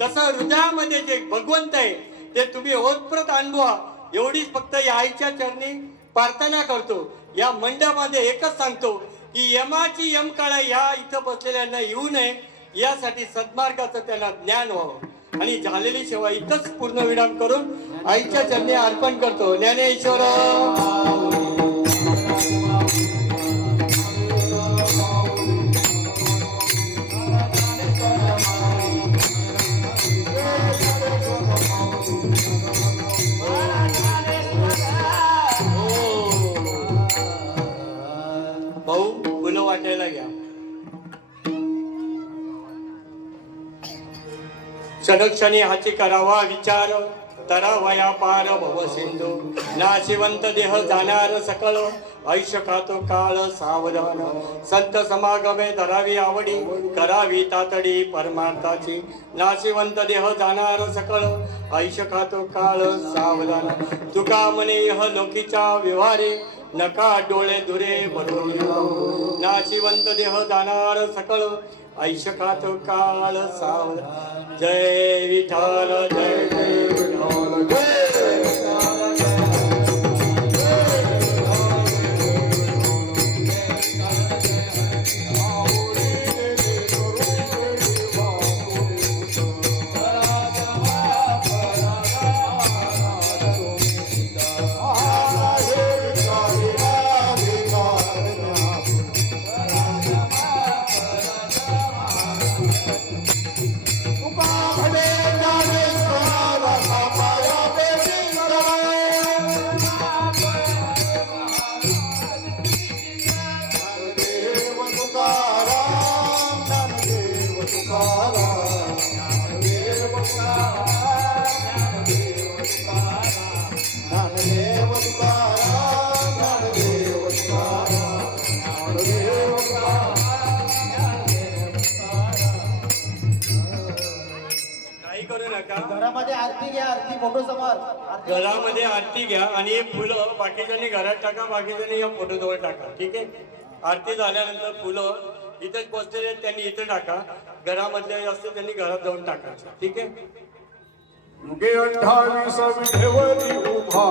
तसं हृदयामध्ये जे भगवंत आहे ते तुम्ही ओतप्रत अनुभवा. एवढीच फक्त या आईच्या चरणी प्रार्थना करतो. या मंडपामध्ये एकच सांगतो की यमाची यमकाळा या इथं बसलेल्यांना येऊ नये, यासाठी सद्मार्गाचं त्यांना ज्ञान व्हावं. आणि झालेली सेवा इथंच पूर्ण विराम करून आईच्या चरणी अर्पण करतो. ज्ञानेश्वर. क्षणक्षणी हाची करावा विचार तरावया पार भव सिंधू नाशिवंत देह जाणार सकळ आयुष्य खातो काळ सावधान संत समागमे धरावी आवडी करावी तातडी परमार्थाची नाशिवंत देह जाणार सकळ आयुष्य खातो काळ सावधान तुका म्हणे यह लोकीच्या व्यवहारे नका डोळे धुरे भरून नाशिवंत देह जाणार सकळ आयुष्य खातो काळ सावधान जय विठ्ठल जय जय विठ्ठल काही करू नका घरामध्ये आरती घ्या आरती फोटो समोर आरती घरामध्ये आरती घ्या आणि हे फुलं बाकीच्यांनी घरात टाका बाकीच्यांनी या फोटोजवळ टाका ठीक आहे आरती झाल्यानंतर फुलं इथेच बसलेले आहेत त्यांनी इथे टाका घरामधले असतील त्यांनी घरात जाऊन टाकायचं ठीक आहे युगे 28 विठेवरी उभा